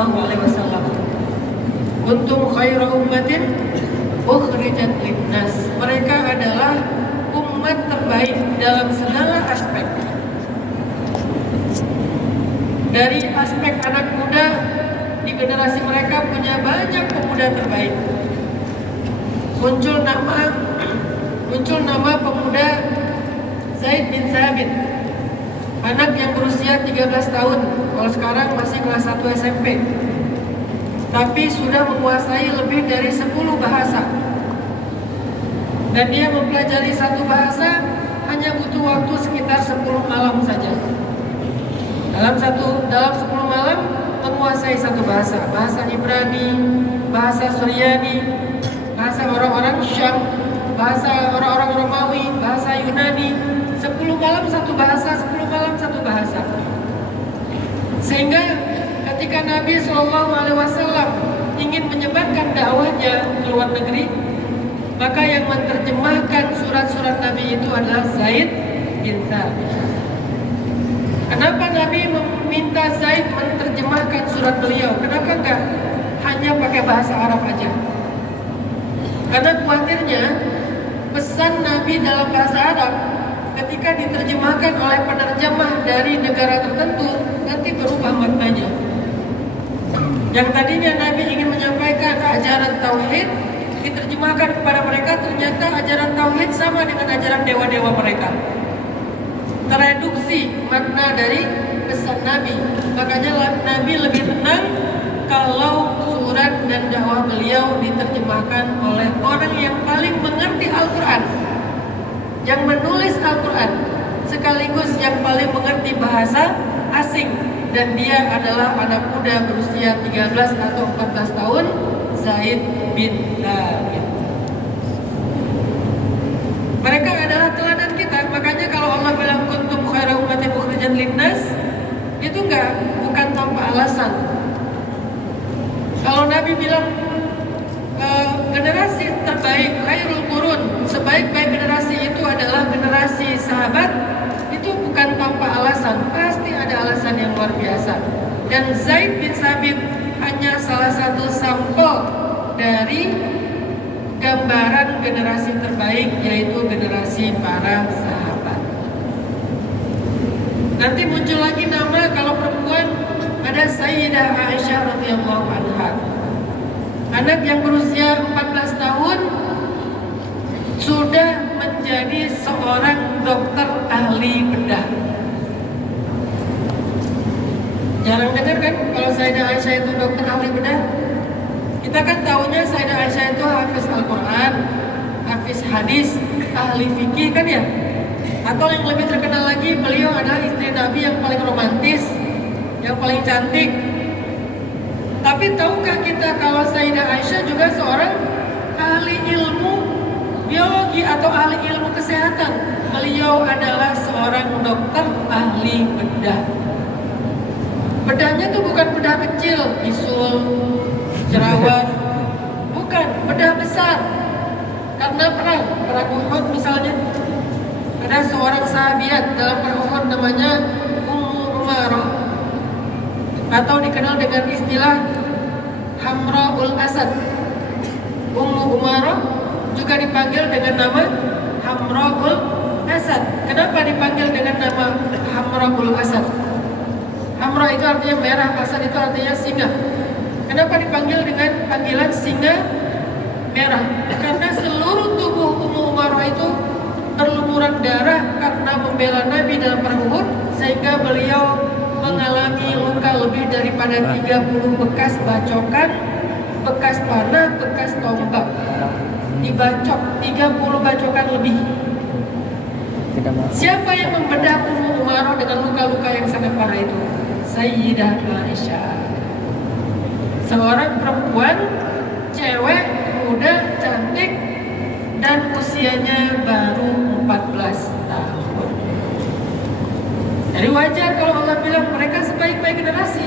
Sallallahu Alaihi Wasallam. Kuntum khaira ummatin ukhrijat linnas. Mereka adalah umat terbaik dalam segala aspek. Dari aspek anak muda, di generasi mereka punya banyak pemuda terbaik. Muncul nama pemuda Zaid bin Thabit, anak yang berusia 13 tahun, kalau sekarang masih kelas 1 SMP, tapi sudah menguasai lebih dari 10 bahasa. Dan dia mempelajari satu bahasa hanya butuh waktu sekitar 10 malam saja. Dalam 10 malam menguasai satu bahasa. Bahasa Ibrani, bahasa Suryani, bahasa orang-orang Syam, bahasa orang-orang Romawi, bahasa Yunani. 10 malam satu bahasa, 10 malam satu bahasa. Sehingga ketika Nabi SAW ingin menyebarkan dakwahnya ke luar negeri, maka yang menerjemahkan surat-surat Nabi itu adalah Zaid bin Thabit. Kenapa Nabi meminta Zaid menerjemahkan surat beliau? Kenapa enggak hanya pakai bahasa Arab aja? Karena khawatirnya pesan Nabi dalam bahasa Arab ketika diterjemahkan oleh penerjemah dari negara tertentu nanti berubah maknanya. Yang tadinya Nabi ingin menyampaikan ajaran tauhid, diterjemahkan kepada mereka, ternyata ajaran tauhid sama dengan ajaran dewa-dewa mereka. Tereduksi makna dari pesan Nabi. Makanya Nabi lebih tenang kalau surat dan dakwah beliau diterjemahkan oleh orang yang paling mengerti Al-Quran, yang menulis Al-Quran, sekaligus yang paling mengerti bahasa asing. Dan dia adalah anak muda berusia 13 atau 14 tahun, Zaid bin Thabit. Mereka adalah teladan kita. Makanya kalau Allah bilang kuntum khaira ummatin ukhrijat linnas, itu bukan tanpa alasan. Kalau Nabi bilang generasi terbaik, khairul qurun, sebaik-baik generasi itu adalah generasi sahabat, itu bukan tanpa alasan. Pasti ada alasan yang luar biasa. Dan Zaid bin Thabit hanya salah satu sampel dari gambaran generasi terbaik, yaitu generasi para sahabat. Nanti muncul lagi nama, kalau perempuan ada Sayyidah Aisyah radhiyallahu anha, anak yang berusia 14 tahun sudah menjadi seorang dokter ahli bedah. Jarang dengar kan kalau Sayyidah Aisyah itu dokter ahli bedah? Kita kan tahunya Sayyidah Aisyah itu hafiz Al-Quran, hafiz hadis, ahli fikih kan ya? Atau yang lebih terkenal lagi, beliau adalah istri Nabi yang paling romantis, yang paling cantik. Tapi tahukah kita kalau Sayyidah Aisyah juga seorang ahli ilmu biologi atau ahli ilmu kesehatan? Beliau adalah seorang dokter ahli bedah. Bedahnya tuh bukan bedah kecil, bisul, jerawat, bukan, bedah besar. Karena perang Uhud misalnya, ada seorang sahabiat dalam perang Uhud namanya Ummu Umarah, atau dikenal dengan istilah Hamraul Asad. Ummu Umarah juga dipanggil dengan nama Hamraul Asad. Kenapa dipanggil dengan nama Hamraul Asad? Hamra itu artinya merah, Asad itu artinya singa. Kenapa dipanggil dengan panggilan singa merah? Karena seluruh tubuh Ummu Umarah itu berlumuran darah karena membela Nabi dalam perang Uhud, sehingga beliau mengalami luka lebih daripada 30 bekas bacokan, bekas panah, bekas tombak. Dibacok 30 bacokan lebih. Siapa yang membedah Ummu Umarah dengan luka-luka yang sangat parah itu? Sayyidah Aisyah. Seorang perempuan, cewek, muda, cantik, dan usianya baru 14 tahun. Jadi wajar kalau Allah bilang mereka sebaik-baik generasi.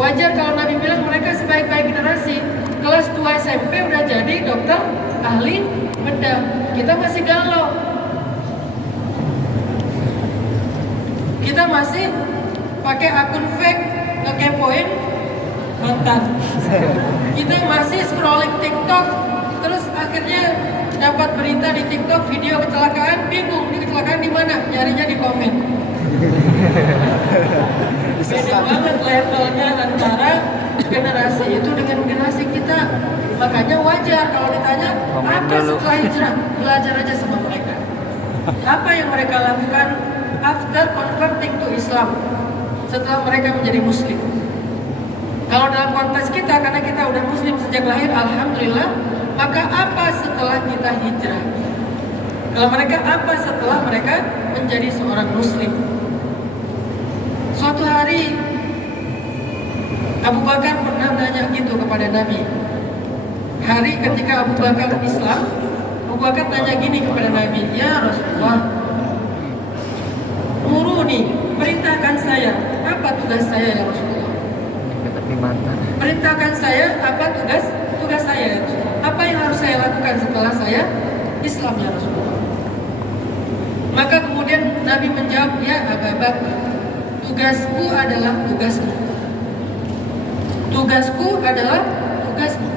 Wajar kalau Nabi bilang mereka sebaik-baik generasi. Kelas 2 SMP udah jadi dokter ahli bedah. Kita masih galau. Kita masih pakai akun fake, ngekepoin mantan. Kita masih scrolling TikTok, terus akhirnya dapat berita di TikTok video kecelakaan, bingung ini kecelakaan di mana, nyarinya di komen. Beda banget levelnya antara generasi itu dengan generasi kita. Makanya wajar kalau ditanya apa setelah hijrah, belajar aja sama mereka. Apa yang mereka lakukan after converting to Islam, setelah mereka menjadi muslim. Kalau dalam konteks kita, karena kita udah muslim sejak lahir, alhamdulillah, maka apa setelah kita hijrah? Kalau mereka, apa setelah mereka menjadi seorang muslim? Suatu hari Abu Bakar pernah nanya gitu kepada Nabi. Hari ketika Abu Bakar Islam, Abu Bakar tanya gini kepada Nabi, ya Rasulullah, muruni, perintahkan saya, apa tugas saya ya Rasulullah? Perintahkan saya, apa tugas saya ya Rasulullah? Apa yang harus saya lakukan setelah saya Islam ya Rasulullah? Maka kemudian Nabi menjawab, ya Abu Bakar, tugasku adalah tugasmu. Tugasku adalah tugasmu.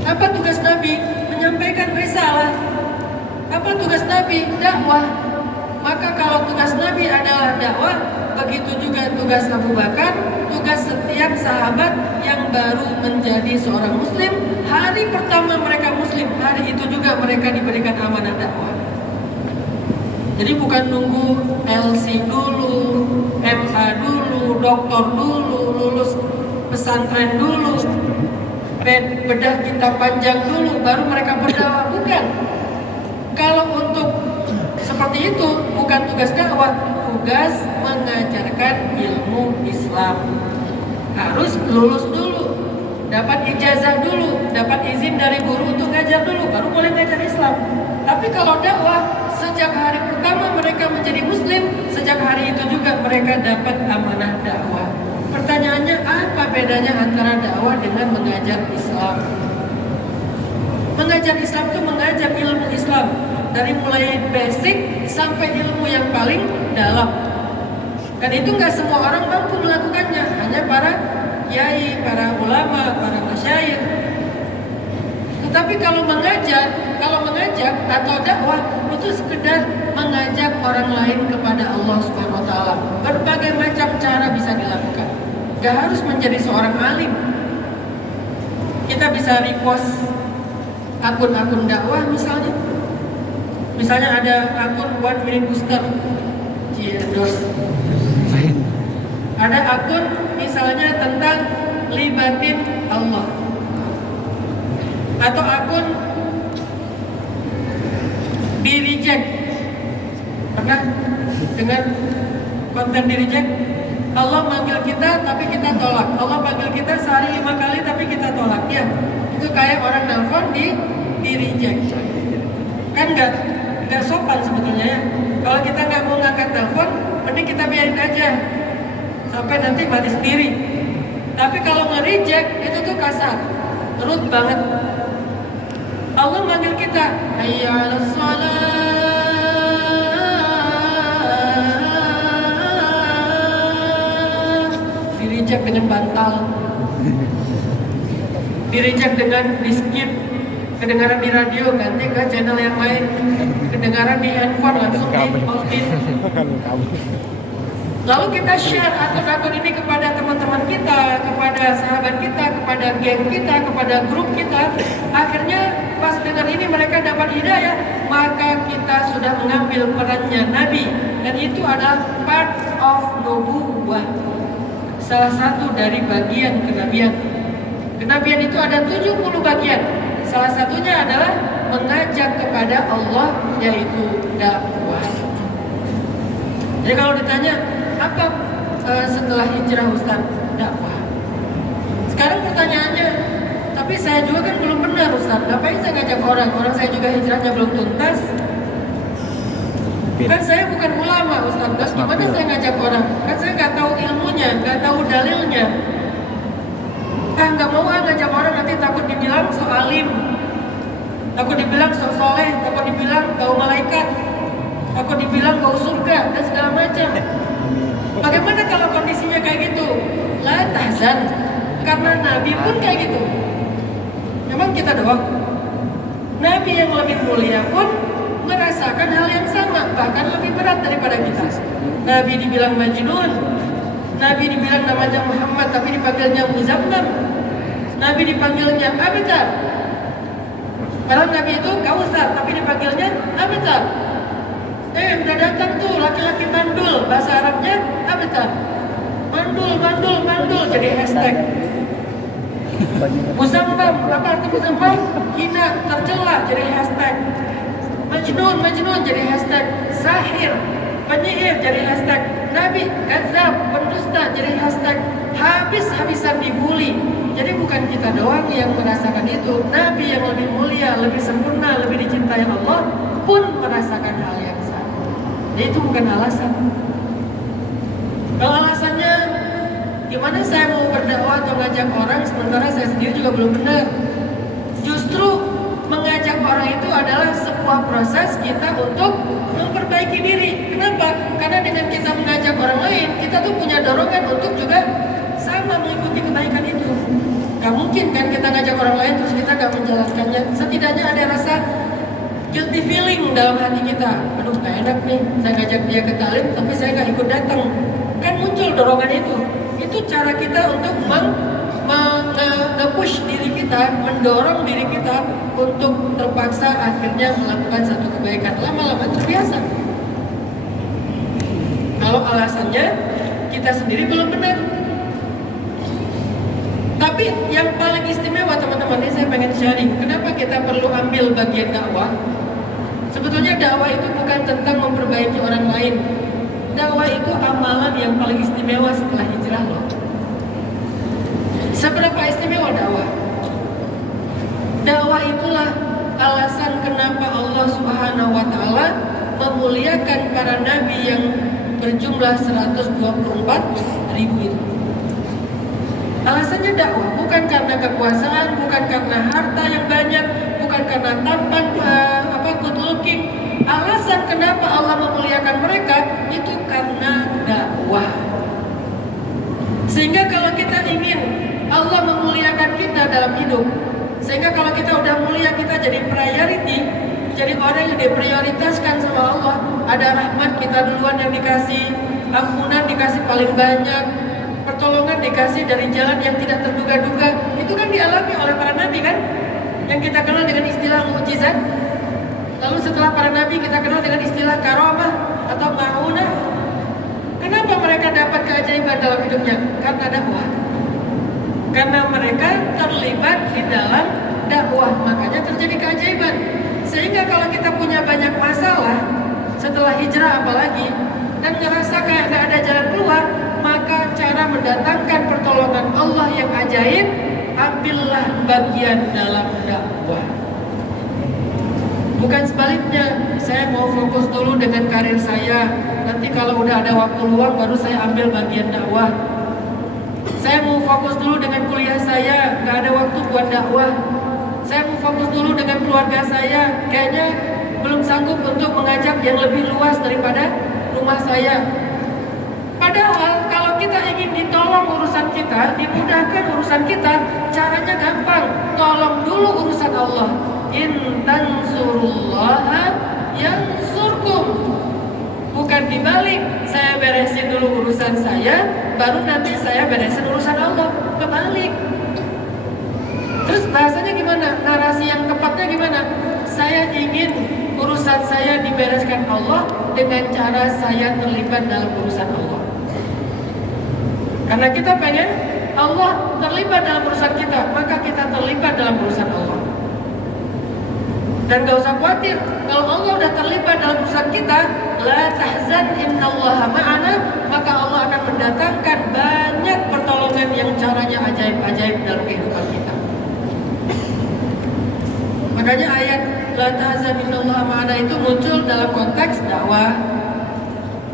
Apa tugas Nabi? Menyampaikan risalah. Apa tugas Nabi? Dakwah. Maka kalau tugas Nabi adalah dakwah, begitu juga tugas Abu Bakar, tugas setiap sahabat yang baru menjadi seorang muslim. Hari pertama mereka muslim, hari itu juga mereka diberikan amanah dakwah. Jadi bukan nunggu LC dulu, MA dulu, doktor dulu, lulus pesantren dulu, bedah kitab panjang dulu, baru mereka berdakwah. Bukan. Kalau untuk seperti itu, bukan tugas dakwah, tugas mengajarkan ilmu Islam. Harus lulus dulu, dapat ijazah dulu, dapat izin dari guru untuk ngajar dulu, baru boleh ngajar Islam. Tapi kalau dakwah, sejak hari pertama mereka menjadi muslim, sejak hari itu juga mereka dapat amanah dakwah. Pertanyaannya, apa bedanya antara dakwah dengan mengajar Islam? Mengajar Islam itu mengajar ilmu Islam, dari mulai basic sampai ilmu yang paling dalam. Dan itu nggak semua orang mampu melakukannya, hanya para kiai, para ulama, para masyayikh. Tetapi kalau mengajak atau dakwah itu sekedar mengajak orang lain kepada Allah Subhanahu wa taala. Berbagai macam cara bisa dilakukan. Gak harus menjadi seorang alim. Kita bisa repost akun-akun dakwah misalnya. Misalnya ada akun One Minute Booster. Ada akun misalnya tentang libatin Allah. Atau akun di reject. Pernah dengar konten di reject? Allah manggil kita tapi kita tolak. Allah panggil kita sehari 5 kali tapi kita tolak. Ya, itu kayak orang nelfon di reject. Kan nggak sopan sebetulnya ya. Kalau kita nggak mau ngangkat telepon, mending kita biarin aja sampai nanti mati sendiri. Tapi kalau nge-reject itu tuh kasar, rude banget. Allah manggil kita, hayya 'alas shalah. Di-reject dengan bantal. Di-reject dengan di-skip. Kedengaran di radio ganti ke channel yang lain. Kedengaran di handphone langsung di-posting. Lalu kita share akun-akun ini kepada teman-teman kita, kepada sahabat kita, kepada geng kita, kepada grup kita. Akhirnya pas dengar ini mereka dapat hidayah, maka kita sudah mengambil perannya Nabi. Dan itu adalah part of nubuwah, salah satu dari bagian kenabian. Kenabian itu ada 70 bagian. Salah satunya adalah mengajak kepada Allah, yaitu dakwah. Jadi kalau ditanya apa setelah hijrah Ustaz? Dakwah. Sekarang pertanyaannya, tapi saya juga kan belum benar Ustaz. Ngapain saya ngajak orang? Orang saya juga hijrahnya belum tuntas. Kan saya bukan ulama Ustaz. Gimana saya ngajak orang? Kan saya nggak tahu ilmunya, nggak tahu dalilnya. Nggak mau ngajak orang, nanti takut dibilang so alim, takut dibilang so soleh, takut dibilang bau malaikat, takut dibilang bau surga dan segala macam. Bagaimana kalau kondisinya kayak gitu? La tahzan, Karena Nabi pun kayak gitu. Memang kita doang. Nabi yang lebih mulia pun merasakan hal yang sama, bahkan lebih berat daripada kita. Nabi dibilang Majnun, Nabi dibilang namanya Muhammad tapi dipanggilnya Muzammam, Nabi dipanggilnya Abtar. Padahal Nabi itu Kautsar tapi dipanggilnya Abtar. Udah datang tuh laki-laki mandul, bahasa Arabnya Abtar. Mandul jadi hashtag. Muzammam, apa arti Muzammam? Hina, tercela jadi hashtag. Majnun jadi hashtag. Sahir, penyihir jadi hashtag. Nabi kadzab, pendusta jadi hashtag. Habis-habisan dibully. Jadi bukan kita doang yang merasakan itu. Nabi yang lebih mulia, lebih sempurna, lebih dicintai Allah pun merasakan hal yang sama. Jadi itu bukan alasan. Kalau alasannya gimana saya mau berdakwah atau ngajak orang sementara saya sendiri juga belum benar. Justru mengajak orang itu adalah sebuah proses kita untuk memperbaiki diri. Kenapa? Karena dengan kita mengajak orang lain, kita tuh punya dorongan untuk juga sama mengikuti kebaikan itu. Gak mungkin kan kita ngajak orang lain terus kita gak menjalankannya. Setidaknya ada rasa guilty feeling dalam hati kita. Aduh gak enak nih, saya ngajak dia ke talim tapi saya gak ikut datang. Kan muncul dorongan itu. Itu cara kita untuk nge-push diri kita, mendorong diri kita untuk terpaksa akhirnya melakukan satu kebaikan. Lama-lama terbiasa. Kalau alasannya kita sendiri belum benar. Tapi yang paling istimewa teman-teman, ini saya pengen sharing. Kenapa kita perlu ambil bagian dakwah? Sebetulnya dakwah itu bukan tentang memperbaiki orang lain. Dakwah itu amalan yang paling istimewa setelah hijrah loh. Seberapa istimewa dakwah? Dakwah itulah alasan kenapa Allah Subhanahu wa taala memuliakan para nabi yang berjumlah 124.000 itu. Alasannya dakwah, bukan karena kekuasaan, bukan karena harta yang banyak, bukan karena tampan good looking. Alasan kenapa Allah memuliakan mereka itu karena dakwah. Sehingga kalau kita ingin Allah memuliakan kita dalam hidup, sehingga kalau kita udah mulia kita jadi priority, jadi orang yang diprioritaskan sama Allah. Ada rahmat kita duluan yang dikasih, ampunan dikasih paling banyak, pertolongan dikasih dari jalan yang tidak terduga-duga. Itu kan dialami oleh para nabi kan, yang kita kenal dengan istilah mukjizat. Lalu setelah para nabi kita kenal dengan istilah karamah atau ma'unah. Kenapa mereka dapat keajaiban dalam hidupnya? Karena dakwah. Karena mereka terlibat di dalam dakwah, makanya terjadi keajaiban. Sehingga kalau kita punya banyak masalah setelah hijrah apalagi, dan ngerasa kayak gak ada jalan keluar, maka cara mendatangkan pertolongan Allah yang ajaib, ambillah bagian dalam dakwah. Bukan sebaliknya, saya mau fokus dulu dengan karir saya, nanti kalau udah ada waktu luang baru saya ambil bagian dakwah. Saya mau fokus dulu dengan kuliah saya, gak ada waktu buat dakwah. Saya mau fokus dulu dengan keluarga saya, kayaknya belum sanggup untuk mengajak yang lebih luas daripada rumah saya. Padahal kalau kita ingin ditolong urusan kita, dimudahkan urusan kita, caranya gampang. Tolong dulu urusan Allah. In tansurullaha yansurkum. Bukan dibalik, saya beresin dulu urusan saya, baru nanti saya beresin urusan Allah. Kebalik. Terus bahasanya gimana? Narasi yang tepatnya gimana? Saya ingin urusan saya dibereskan Allah dengan cara saya terlibat dalam urusan Allah. Karena kita pengen Allah terlibat dalam urusan kita, maka kita terlibat dalam urusan Allah. Dan gak usah khawatir, kalau Allah udah terlibat dalam urusan kita, la tahzan innallaha ma'ana, maka Allah akan mendatangkan banyak pertolongan yang caranya ajaib-ajaib dalam kehidupan kita. Makanya ayat la tahzan innallaha ma'ana itu muncul dalam konteks dakwah.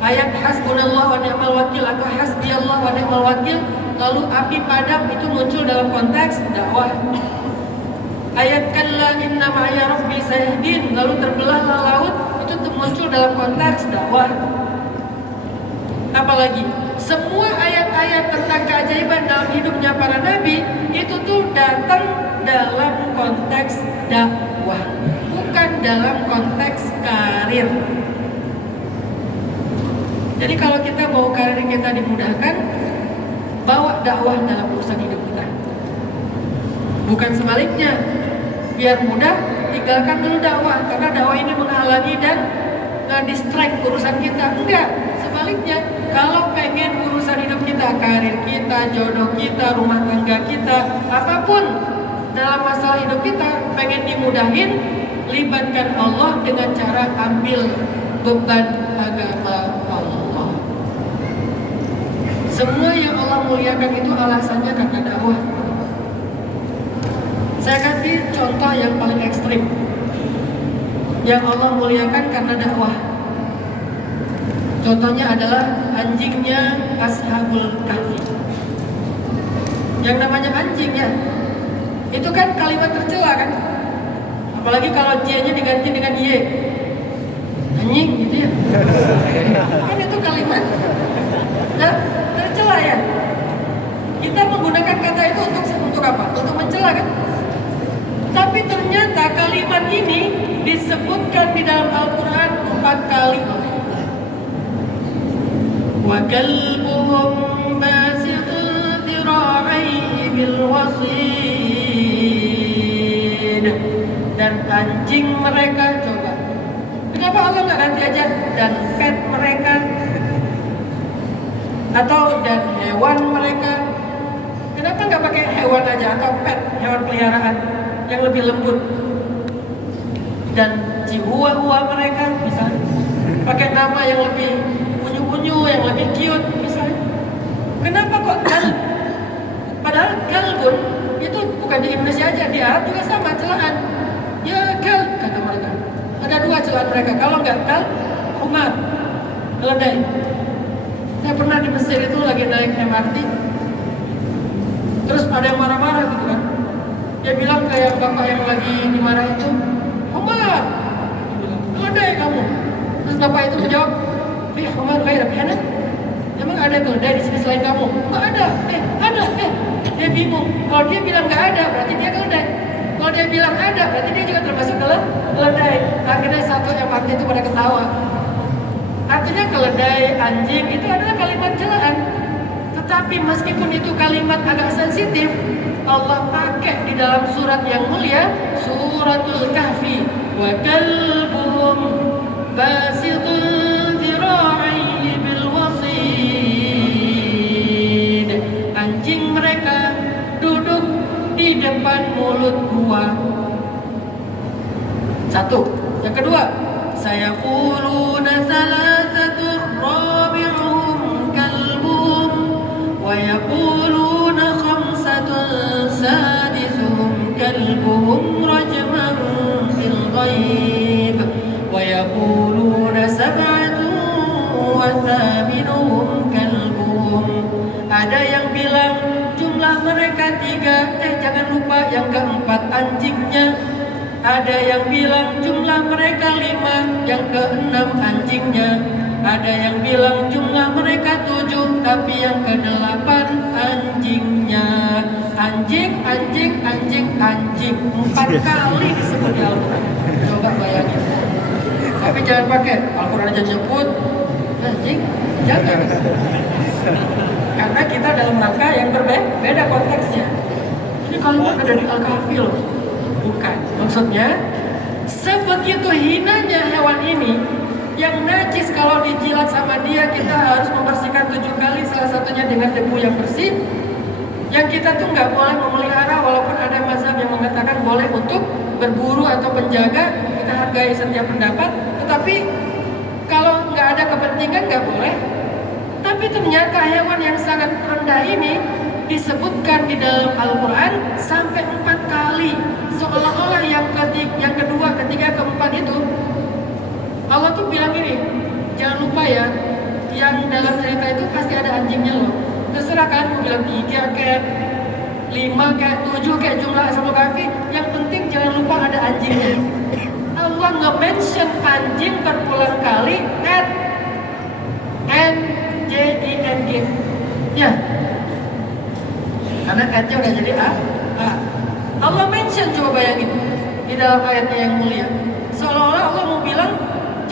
Ayat hasbunallah wa ni'mal wakil atau hasbiyallah wa ni'mal wakil, lalu api padam itu muncul dalam konteks dakwah. Ayat kalla inna ma'ya rabbi sayahdin, lalu terbelahlah laut, itu muncul dalam konteks dakwah. Apalagi semua ayat-ayat tentang keajaiban dalam hidupnya para nabi karir. Jadi kalau kita mau karir kita dimudahkan, bawa dakwah dalam urusan hidup kita. Bukan sebaliknya, biar mudah tinggalkan dulu dakwah, karena dakwah ini menghalangi dan nge-distract urusan kita. Enggak, sebaliknya, kalau pengen urusan hidup kita, karir kita, jodoh kita, rumah tangga kita, apapun dalam masalah hidup kita pengen dimudahin, libatkan Allah dengan cara ambil beban agama Allah. Semua yang Allah muliakan itu alasannya karena dakwah. Saya kasih contoh yang paling ekstrim. Yang Allah muliakan karena dakwah. Contohnya adalah anjingnya Ashabul Kahfi. Yang namanya anjing ya, itu kan kalimat tercela kan. Apalagi kalau J-nya diganti dengan Y, anjing gitu ya. Kan itu kalimat tercela ya. Kita menggunakan kata itu untuk apa? Untuk mencela kan. Tapi ternyata kalimat ini disebutkan di dalam Al-Quran 4 kali. Wa kalbuhum basitun dhira'aihi bil wasid. Dan anjing mereka, coba, kenapa Allah nggak ganti aja dan pet mereka, atau dan hewan mereka? Kenapa nggak pakai hewan aja atau pet, hewan peliharaan yang lebih lembut? Dan jiwa mereka misalnya pakai nama yang lebih unyu-unyu, yang lebih cute misalnya. Kenapa kok kalb? Padahal kalbun itu bukan di Indonesia aja, di Arab juga sama celaan. Ya kalb kata mereka. Ada 2 celaan mereka. Kalau nggak kalb, humar, keledai. Saya pernah di Mesir itu lagi naik MRT, terus ada yang marah-marah gitu kan. Dia bilang kayak bapak yang lagi dimarahin itu, humar, keledai kamu. Terus bapak itu menjawab, humar ghairab hana? Emang ada keledai di sini selain kamu? Nggak ada. Ada. Dia bingung. Kalau dia bilang nggak ada, berarti dia keledai. Kalau dia bilang ada, berarti dia juga termasuk keledai. Akhirnya satu MRT itu pada ketawa. Artinya keledai, anjing itu adalah kalimat celaan. Tetapi meskipun itu kalimat agak sensitif, Allah pakai di dalam surat yang mulia, Suratul Kahfi. Wa kalbuhum basitun dhira'aihi bil wasid. Anjing mereka duduk di depan mulut gua. Satu. Yang kedua, sayaquluna thalathatur rabi'uhum kalbuhum wa yaquluna khamsatun sadisuhum kalbuhum rajman bil ghaib wa yaquluna sab'atun wa thaminuhum kalbuhum. Ada yang bilang jumlah mereka 3, jangan lupa yang keempat anjingnya. Ada yang bilang jumlah mereka 5, yang ke-6 anjingnya. Ada yang bilang jumlah mereka 7, tapi yang ke-8 anjingnya. Anjing, 4 kali disebut di Al-Quran. Coba bayangin. Tapi jangan pakai Al-Quran aja nyebut anjing, jangan. Karena kita dalam rangka yang berbeda konteksnya. Ini kalau ada di Al-Kahfi loh. Bukan, maksudnya sebegitu hinanya hewan ini, yang najis kalau dijilat sama dia kita harus membersihkan 7 kali, salah satunya dengan debu yang bersih. Yang kita tuh nggak boleh memelihara, walaupun ada mazhab yang mengatakan boleh untuk berburu atau penjaga, kita hargai setiap pendapat. Tetapi kalau nggak ada kepentingan nggak boleh. Tapi ternyata hewan yang sangat rendah ini disebutkan di dalam Al-Quran sampai 4 kali. Seolah-olah yang kedua, ketiga, keempat itu Allah tuh bilang ini, jangan lupa ya, yang dalam cerita itu pasti ada anjingnya loh. Terserah kan mau bilang 3 kayak 5 kayak 7 kayak jumlah Ashabul Kahfi, yang penting jangan lupa ada anjingnya. Allah nge-mention anjing berulang kali N-J-I-N-G ya, karena N-nya udah jadi A. Allah mention, coba bayangin di dalam ayatnya yang mulia. Seolah-olah Allah mau bilang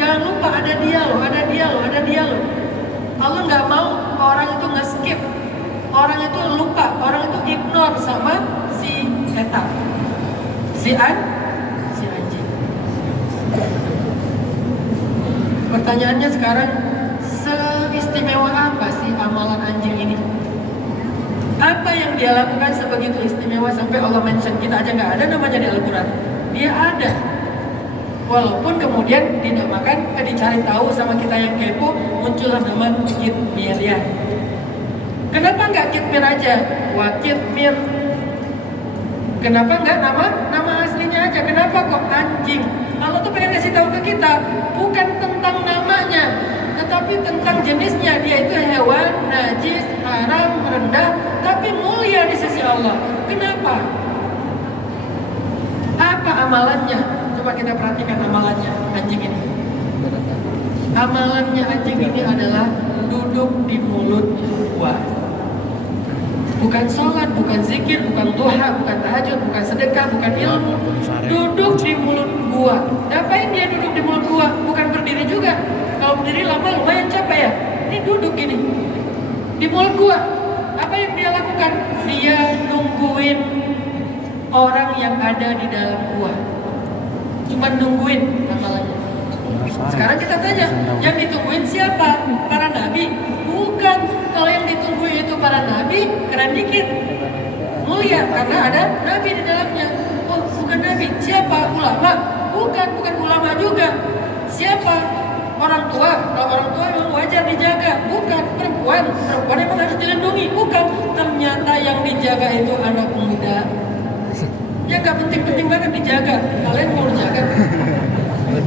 Jangan lupa ada dia loh, ada dia loh, ada dia loh. Allah nggak mau orang itu nge-skip, orang itu lupa, orang itu ignore sama si eta, si anjing. Pertanyaannya sekarang, seistimewa apa sih amalan anjing ini? Apa yang dia lakukan sebegitu istimewa sampai Allah mention? Kita aja nggak ada namanya di Al-Quran. Dia ada. Walaupun kemudian dinamakan, dicari tahu sama kita yang kepo, muncullah nama Kitmir ya. Kenapa nggak Kitmir aja? Wah Kitmir. Kenapa nggak nama aslinya aja? Kenapa kok anjing? Allah tuh pengen kasih tahu ke kita, bukan tentang namanya, tetapi tentang jenisnya. Dia itu hewan, najis, haram, rendah, tapi mulia di sisi Allah. Kenapa? Apa amalannya? Coba kita perhatikan amalannya anjing ini. Amalannya anjing ini adalah duduk di mulut gua. Bukan sholat, bukan zikir, bukan duha, bukan tahajud, bukan sedekah, bukan ilmu. Duduk di mulut gua. Ngapain dia duduk di mulut gua? Bukan berdiri juga. Kalau berdiri lama lumayan capek ya. Ini duduk gini di mulut gua. Apa yang dia lakukan? Dia nungguin orang yang ada di dalam gua. Cuma nungguin amalannya. Sekarang kita tanya, yang ditungguin siapa? Para nabi? Bukan. Kalau yang ditunggu itu para nabi, keren dikit. Mulia karena ada nabi di dalamnya. Oh, bukan nabi. Siapa? Ulama? Bukan ulama juga. Siapa? Orang tua. Kalau orang tua memang wajar dijaga. Bukan. Perempuan memang harus dilindungi. Bukan. Ternyata yang dijaga itu anak muda. Ya gak penting-penting banget dijaga. Kalian mau jaga?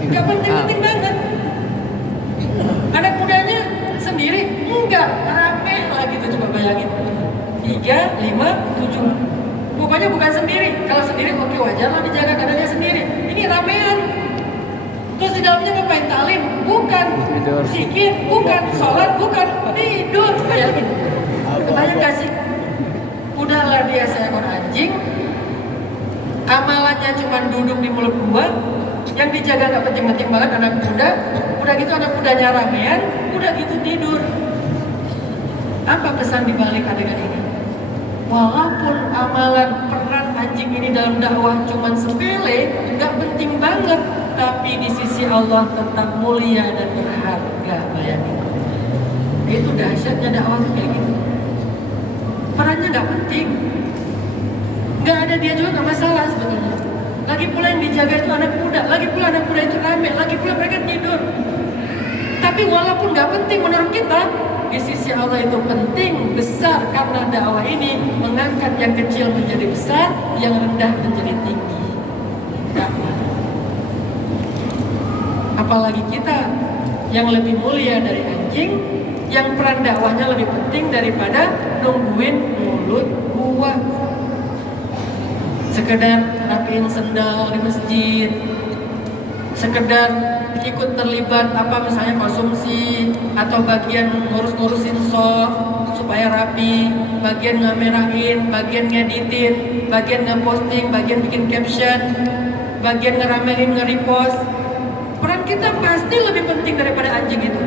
Gak penting-penting banget. Anak mudanya sendiri? Enggak, rame lah gitu. Coba bayangin 3, 5, 7. Pokoknya bukan sendiri. Kalau sendiri oke wajar lah dijaga karena dia sendiri. Ini ramean. Terus di dalamnya ngapain? Talim? Bukan. Zikir? Bukan. Sholat? Bukan. Tidur. Bayangin. Kebayang gak sih? Udahlah dia seekor anjing, amalannya cuma duduk di mulut gua, yang dijaga gak penting-penting banget anak muda, udah gitu anak mudanya ramean, udah gitu tidur. Apa pesan dibalik adegan ini? Walaupun amalan peran anjing ini dalam dakwah cuma sepele, gak penting banget, tapi di sisi Allah tetap mulia dan berharga. Bayangin. Itu dahsyatnya dakwah tuh kayak gitu. Perannya gak penting. Gak ada dia juga gak masalah sebetulnya. Lagi pula yang dijaga itu anak muda, lagi pula anak muda itu rame, lagi pula mereka tidur. Tapi walaupun gak penting menurut kita, di sisi Allah itu penting, besar, karena dakwah ini mengangkat yang kecil menjadi besar, yang rendah menjadi tinggi. Dakwah. Apalagi kita yang lebih mulia dari anjing, yang peran dakwahnya lebih penting daripada nungguin mulut gua. Sekedar rapiin sendal di masjid, sekedar ikut terlibat misalnya konsumsi atau bagian ngurus-ngurusin soft supaya rapi, bagian ngamerahin, bagian ngeditin, bagian ngeposting, bagian bikin caption, bagian ngeramein, nge-repost. Peran kita pasti lebih penting daripada anjing itu.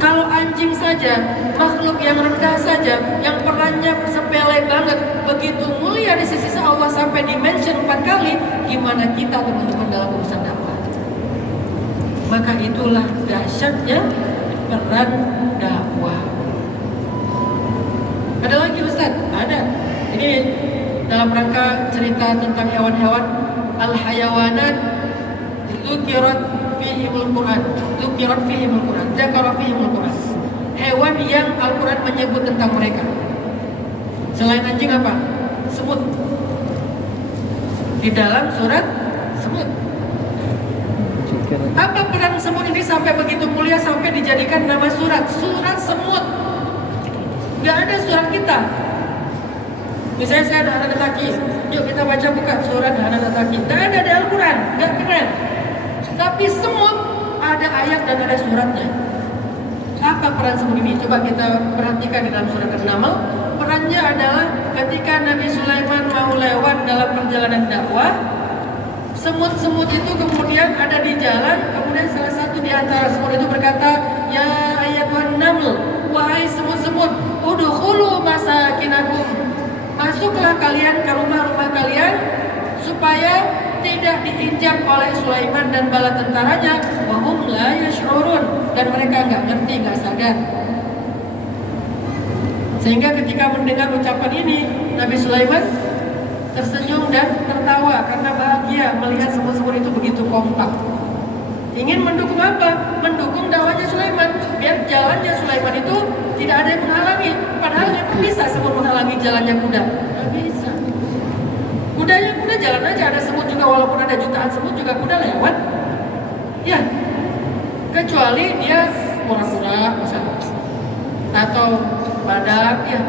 Kalau anjing saja, makhluk yang rendah saja, yang perannya sepele banget, begitu mulia di sisi Allah sampai dimention 4 kali, gimana kita teman-teman dalam urusan dakwah? Maka itulah dahsyatnya peran dakwah. Ada lagi Ustaz? Ada. Ini dalam rangka cerita tentang hewan-hewan, al-hayawanat dzukirat fihimul Quran, dzukirat fihimul Quran, dzakara fihimul Quran. Hewan yang Al-Quran menyebut tentang mereka. Selain anjing apa? Semut. Di dalam surat semut. Apa peran semut ini sampai begitu mulia sampai dijadikan nama surat? Surat semut. Gak ada surat kita. Misalnya saya ada anak laki, yuk kita baca buka surat anak laki. Gak ada di Al-Quran, gak keren. Tapi semut ada ayat dan ada suratnya. Apa peran semut ini? Coba kita perhatikan di dalam surat An-Naml. Perannya adalah ketika Nabi Sulaiman mau lewat dalam perjalanan dakwah, Semut-semut itu kemudian ada di jalan, kemudian salah satu di antara semut itu berkata, "Ya ayyatuhan naml, wahai semut-semut, udkhulu masakinakum." Masuklah kalian ke rumah-rumah kalian supaya tidak diinjak oleh Sulaiman dan bala tentaranya, wa hum la yash'urun, dan mereka nggak ngerti, nggak sadar. Sehingga ketika mendengar ucapan ini, Nabi Sulaiman tersenyum dan tertawa karena bahagia melihat semut-semut itu begitu kompak. Ingin mendukung apa? Mendukung dakwahnya Sulaiman, biar jalannya Sulaiman itu tidak ada yang menghalangi. Padahal memang bisa semut menghalangi jalannya kuda. Nggak bisa. Kudanya kuda jalan aja, ada semut juga, walaupun ada jutaan semut juga kuda lewat. Ya, kecuali dia kura-kura misalnya, atau badak ya.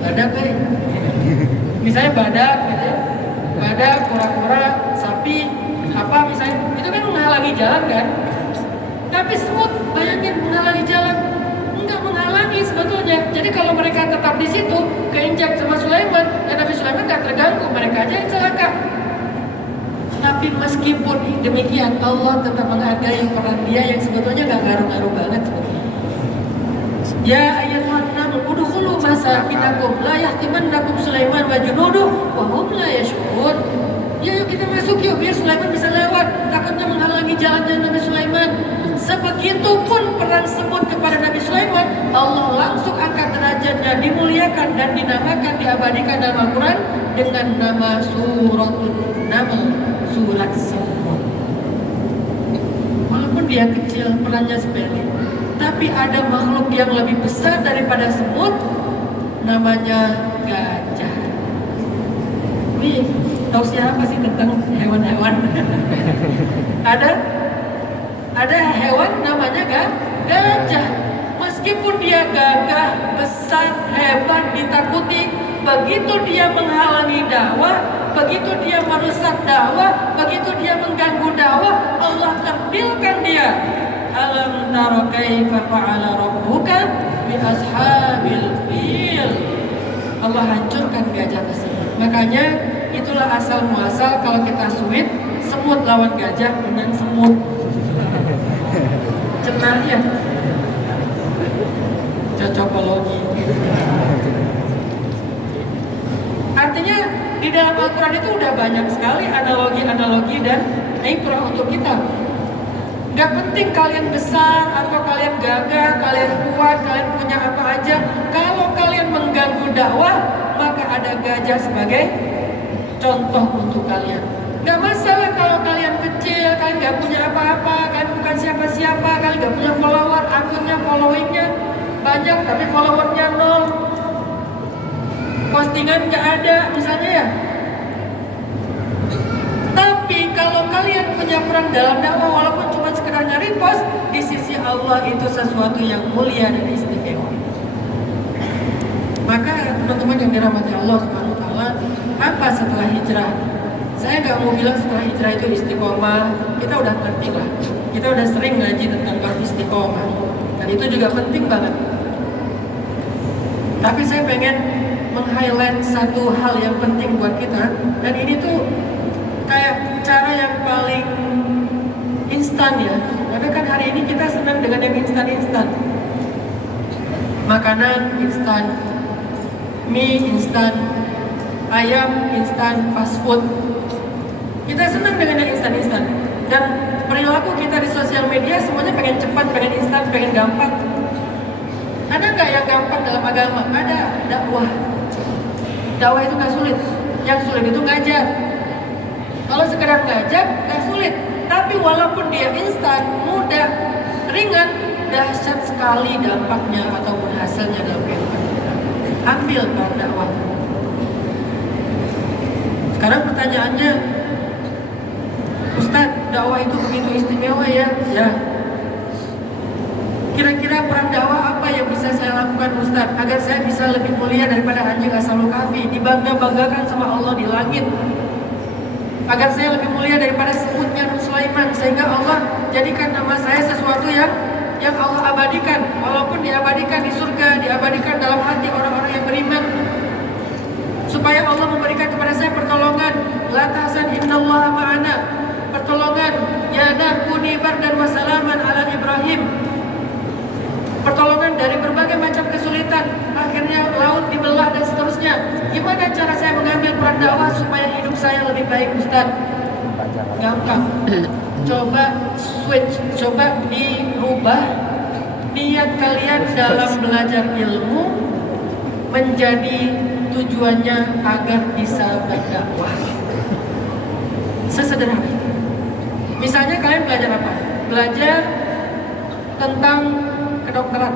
Badak misalnya badak gitu ya. Badak, kura-kura, sapi, apa misalnya, itu kan menghalangi jalan kan. Tapi semut, bayangin menghalangi jalan, enggak menghalangi sebetulnya. Jadi kalau mereka tetap di situ, keinjak sama Sulaiman, dan Nabi Sulaiman nggak terganggu, mereka aja yang celaka. Tapi meskipun demikian, Allah tetap menghargai peran dia yang sebetulnya nggak ngaruh-ngaruh banget sebetulnya. Ya ayyatuhan naml udkhulu masakinakum la yahtimannakum Sulaiman wa junuduh wa hum la yash'urun. Ya yuk kita masuk yuk, biar Sulaiman bisa lewat, takutnya menghalangi jalannya Nabi Sulaiman. Sebegitupun peran semut kepada Nabi Sulaiman, Allah langsung angkat derajatnya, dimuliakan dan dinamakan, diabadikan dalam Al-Quran dengan nama Suratul Naml, surat semut. Walaupun dia kecil, perannya sepele, tapi ada makhluk yang lebih besar daripada semut, namanya gajah. Ini tahu siapa sih tentang hewan-hewan? Ada hewan namanya gajah. Meskipun dia gagah, besar, hebat, ditakuti, begitu dia menghalangi dakwah, begitu dia merusak dakwah, begitu dia mengganggu dakwah, Allah kerdilkan dia. Alam tara kaifa fa'ala rabbuka bi ashabil fil. Allah hancurkan gajah tersebut. Makanya itulah asal muasal kalau kita suit, semut lawan gajah menang semut. Cenah ya. Cocokologi. Artinya di dalam Al-Quran itu udah banyak sekali analogi-analogi dan ibrah untuk kita. Gak penting kalian besar atau kalian gagah, kalian kuat, kalian punya apa aja. Kalau kalian mengganggu dakwah, maka ada gajah sebagai contoh untuk kalian. Gak masalah kalau kalian kecil, kalian gak punya apa-apa, kalian bukan siapa-siapa, kalian gak punya follower, akunnya, followingnya banyak tapi followernya 0, postingan gak ada misalnya ya. Tapi kalau kalian punya peran dalam dakwah, walaupun cuma sekedar nge-repost, di sisi Allah itu sesuatu yang mulia dan istimewa. Maka teman-teman yang dirahmati Allah Subhanahu wa taala, apa setelah hijrah? Saya nggak mau bilang setelah hijrah itu istiqomah, kita udah ngerti lah, kita udah sering ngaji tentang bab istiqomah, dan itu juga penting banget. Tapi saya pengen meng-highlight satu hal yang penting buat kita, dan ini tuh kayak cara yang paling instan ya. Karena kan hari ini kita senang dengan yang instan-instan, makanan instan, mie instan, ayam instan, fast food. Kita senang dengan yang instan-instan. Dan perilaku kita di sosial media semuanya pengen cepat, pengen instan, pengen gampang. Ada nggak yang gampang dalam agama? Ada. Dakwah. Dakwah itu nggak sulit. Yang sulit itu ngajar. Kalau sekedar ngajar nggak sulit. Tapi walaupun dia instan, mudah, ringan, dahsyat sekali dampaknya ataupun hasilnya dalam kehidupan kita. Ambil peran dakwah. Sekarang pertanyaannya, Ustadz, dakwah itu begitu istimewa ya? Ya. Kira-kira peran dakwah apa yang bisa saya lakukan Ustadz agar saya bisa lebih mulia daripada anjing Ashabul Kahfi, dibangga-banggakan sama Allah di langit, agar saya lebih mulia daripada semutnya Sulaiman, sehingga Allah jadikan nama saya sesuatu yang Allah abadikan, walaupun diabadikan di surga, diabadikan dalam hati orang-orang yang beriman, supaya Allah memberikan kepada saya pertolongan la tahzan innallaha ma'ana. Pertolongan, ya Nah kuni bardan wa salaman ala Ibrahim. Pertolongan dari berbagai macam kesulitan, akhirnya laut dibelah dan seterusnya. Gimana cara saya mengambil peran dakwah supaya hidup saya lebih baik, Ustaz? Gampang. Coba switch, coba dirubah niat kalian dalam belajar ilmu menjadi tujuannya agar bisa berdakwah. Sesederhana. Misalnya kalian belajar apa? Belajar tentang kedokteran.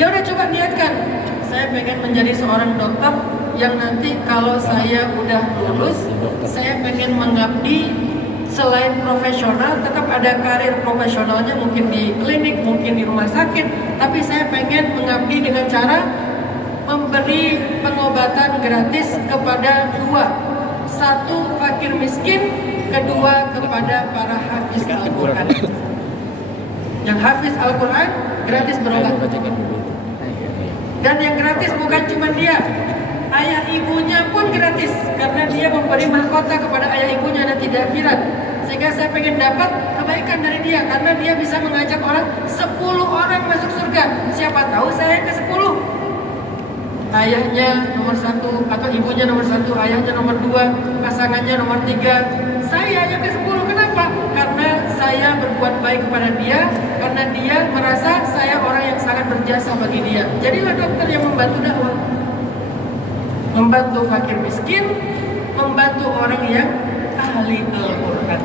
Ya udah coba niatkan, saya pengen menjadi seorang dokter yang nanti kalau saya udah lulus, saya pengen mengabdi selain profesional, tetap ada karir profesionalnya, mungkin di klinik, mungkin di rumah sakit, tapi saya pengen mengabdi dengan cara memberi pengobatan gratis kepada dua. Satu, fakir miskin. Kedua, kepada para hafiz Al-Quran. Yang hafiz Al-Quran gratis berobat. Dan yang gratis bukan cuma dia, ayah ibunya pun gratis, karena dia memberi mahkota kepada ayah ibunya nanti di akhirat. Sehingga saya pengen dapat kebaikan dari dia, karena dia bisa mengajak orang 10 orang masuk surga. Siapa tahu saya ke 10. Ayahnya nomor 1 atau ibunya nomor 1, ayahnya nomor 2, pasangannya nomor 3. Saya yang ke 10. Kenapa? Karena saya berbuat baik kepada dia, karena dia merasa saya orang yang sangat berjasa bagi dia. Jadilah dokter yang membantu dakwah, membantu fakir miskin, membantu orang yang ahli Al-Quran.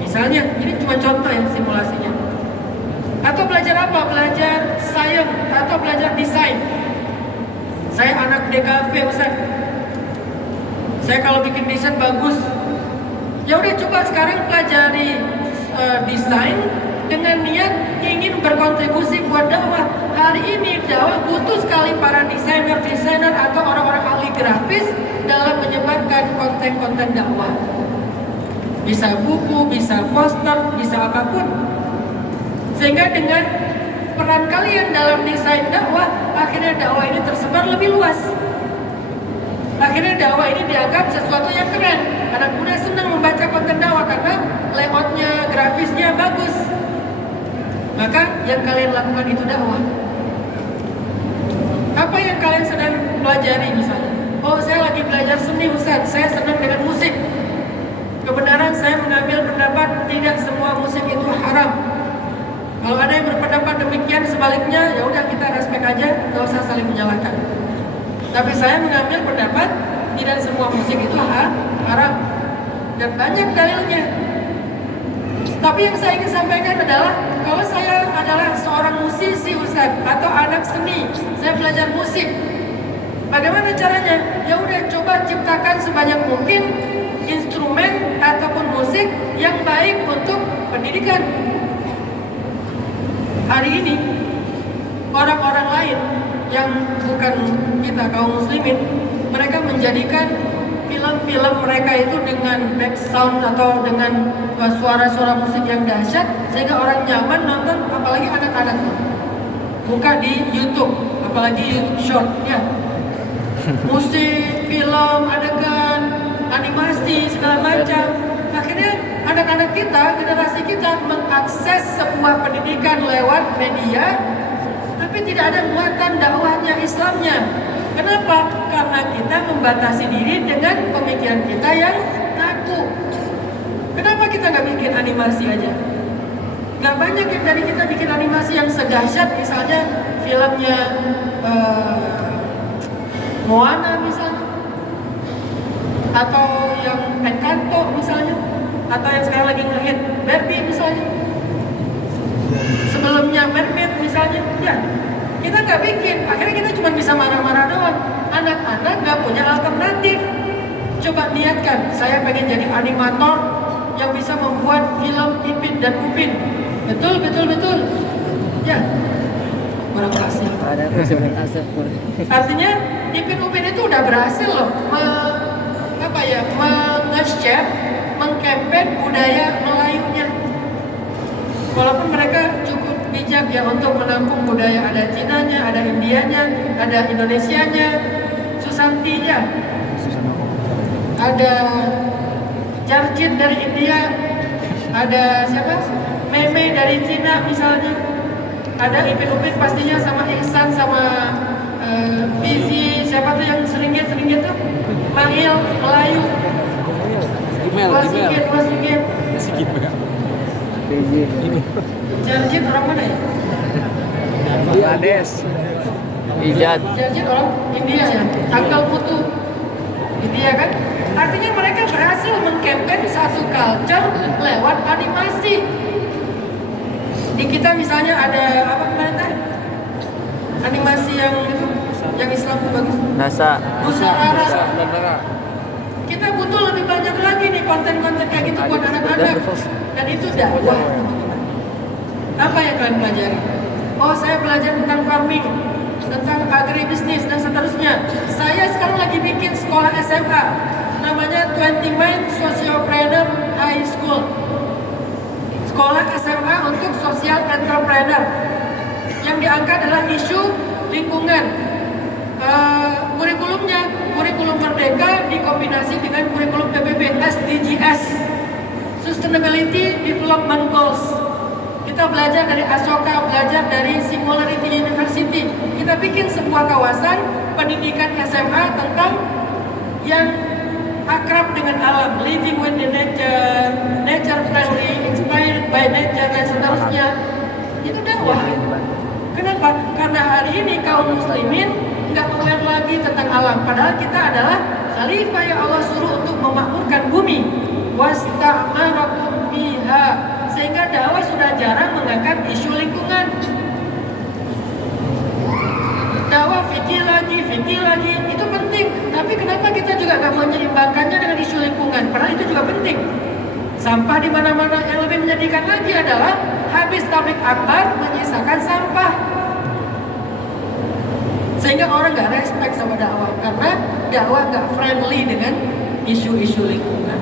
Misalnya, ini cuma contoh ya simulasinya. Atau belajar apa? Belajar sains atau belajar desain. Saya anak DKV, Ustaz. Saya kalau bikin desain bagus. Ya udah coba sekarang pelajari desain dengan niat ingin berkontribusi buat dakwah. Hari ini dakwah butuh sekali para desainer atau orang-orang ahli grafis dalam menyebarkan konten-konten dakwah. Bisa buku, bisa poster, bisa apapun. Sehingga dengan peran kalian dalam desain dakwah, akhirnya dakwah ini tersebar lebih luas. Akhirnya dakwah ini dianggap sesuatu yang keren. Anak muda senang membaca konten dakwah karena layoutnya, grafisnya bagus. Maka yang kalian lakukan itu dakwah. Apa yang kalian sedang pelajari misalnya? Oh, saya lagi belajar seni, Ustaz. Saya senang dengan musik. Kebenaran saya mengambil pendapat tidak semua musik itu haram. Kalau ada yang berpendapat demikian sebaliknya, ya udah kita respect aja, nggak usah saling menyalahkan. Tapi saya mengambil pendapat tidak semua musik itu haram, dan banyak dalilnya. Tapi yang saya ingin sampaikan adalah, kalau saya adalah seorang musisi, Ustaz, atau anak seni, saya belajar musik. Bagaimana caranya? Ya udah coba ciptakan sebanyak mungkin instrumen ataupun musik yang baik untuk pendidikan. Hari ini orang-orang lain yang bukan kita kaum muslimin, mereka menjadikan film-film mereka itu dengan back sound atau dengan suara-suara musik yang dahsyat sehingga orang nyaman nonton, apalagi anak-anak. Buka di YouTube, apalagi YouTube Short ya. Musik, film, adegan, animasi segala macam. Akhirnya anak-anak kita, generasi kita mengakses sebuah pendidikan lewat media, tapi tidak ada muatan dakwahnya, Islamnya. Kenapa? Karena kita membatasi diri dengan pemikiran kita yang kaku. Kenapa kita nggak bikin animasi aja? Nggak banyak yang dari kita bikin animasi yang sedahsyat, misalnya filmnya Moana misalnya, atau yang Encanto misalnya, atau yang sekarang lagi ngehit Barbie misalnya, sebelumnya Mermaid misalnya. Ya, kita nggak bikin, akhirnya kita cuma bisa marah-marah doang. Anak-anak nggak punya alternatif. Coba niatkan, saya pengen jadi animator yang bisa membuat film Ipin dan Upin. Betul. Ya, kurang berhasil. Artinya Ipin Upin itu udah berhasil loh nge-share, mengkampen budaya Melayunya. Walaupun mereka cukup bijak ya untuk menampung budaya, ada Cinanya, ada Indianya, ada Indonesianya, Susantinya, ada Jarjit dari India, ada siapa? Meme dari Cina misalnya, ada Ipin Upin pastinya sama Ihsan sama Fizi, siapa tuh yang seringgit tuh? Mahil, Melayu. Dua singgit. Jarjit orang mana ya? Bangladesh. Ijat. Jarjit orang India ya. Tanggal Putu India kan? Artinya mereka berhasil mengkampen satu culture lewat animasi. Di kita misalnya ada apa kemarin? Animasi yang Islam tuh bagus. Nusara. Kita butuh lebih banyak lagi nih konten-konten kayak gitu buat anak-anak. Dan itu dakwah. Apa yang kalian pelajari? Oh, saya belajar tentang farming, tentang agribisnis dan seterusnya. Saya sekarang lagi bikin sekolah SMA, namanya 29 Sociopreneur High School. Sekolah SMA untuk social entrepreneur. Yang diangkat adalah isu lingkungan. Kurikulum Merdeka dikombinasi dengan kurikulum PBB SDGs, Sustainability Development Goals. Kita belajar dari Ashoka, belajar dari Singularity University. Kita bikin sebuah kawasan pendidikan SMA tentang yang akrab dengan alam, living with the nature, nature friendly, inspired by nature dan seterusnya. Itu dakwah. Kenapa? Karena hari ini kaum muslimin nggak aware lagi tentang alam. Padahal kita adalah khalifah yang Allah suruh untuk memakmurkan bumi. Wasta'marakum fiha. Sehingga dakwah sudah jarang mengangkat isu lingkungan. Dakwah fikih lagi, itu penting. Tapi kenapa kita juga nggak menyeimbangkannya dengan isu lingkungan? Padahal itu juga penting. Sampah di mana-mana. Yang lebih menyedihkan lagi adalah habis tabligh akbar menyisakan sampah. Sehingga orang nggak respect sama dakwah karena dakwah nggak friendly dengan isu-isu lingkungan.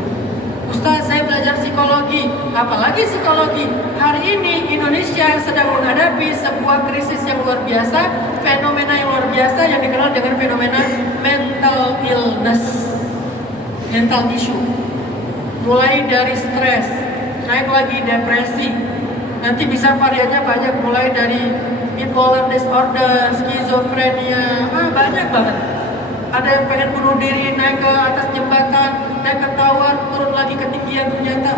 Ustaz, saya belajar psikologi, apalagi psikologi. Hari ini Indonesia sedang menghadapi sebuah krisis yang luar biasa, fenomena yang luar biasa yang dikenal dengan fenomena mental illness, mental issue. Mulai dari stres, naik lagi depresi, nanti bisa variannya banyak, mulai dari bipolar disorder, skizofrenia, banyak banget. Ada yang pengen bunuh diri, naik ke atas jembatan, naik ke tower, turun lagi ketinggian ternyata.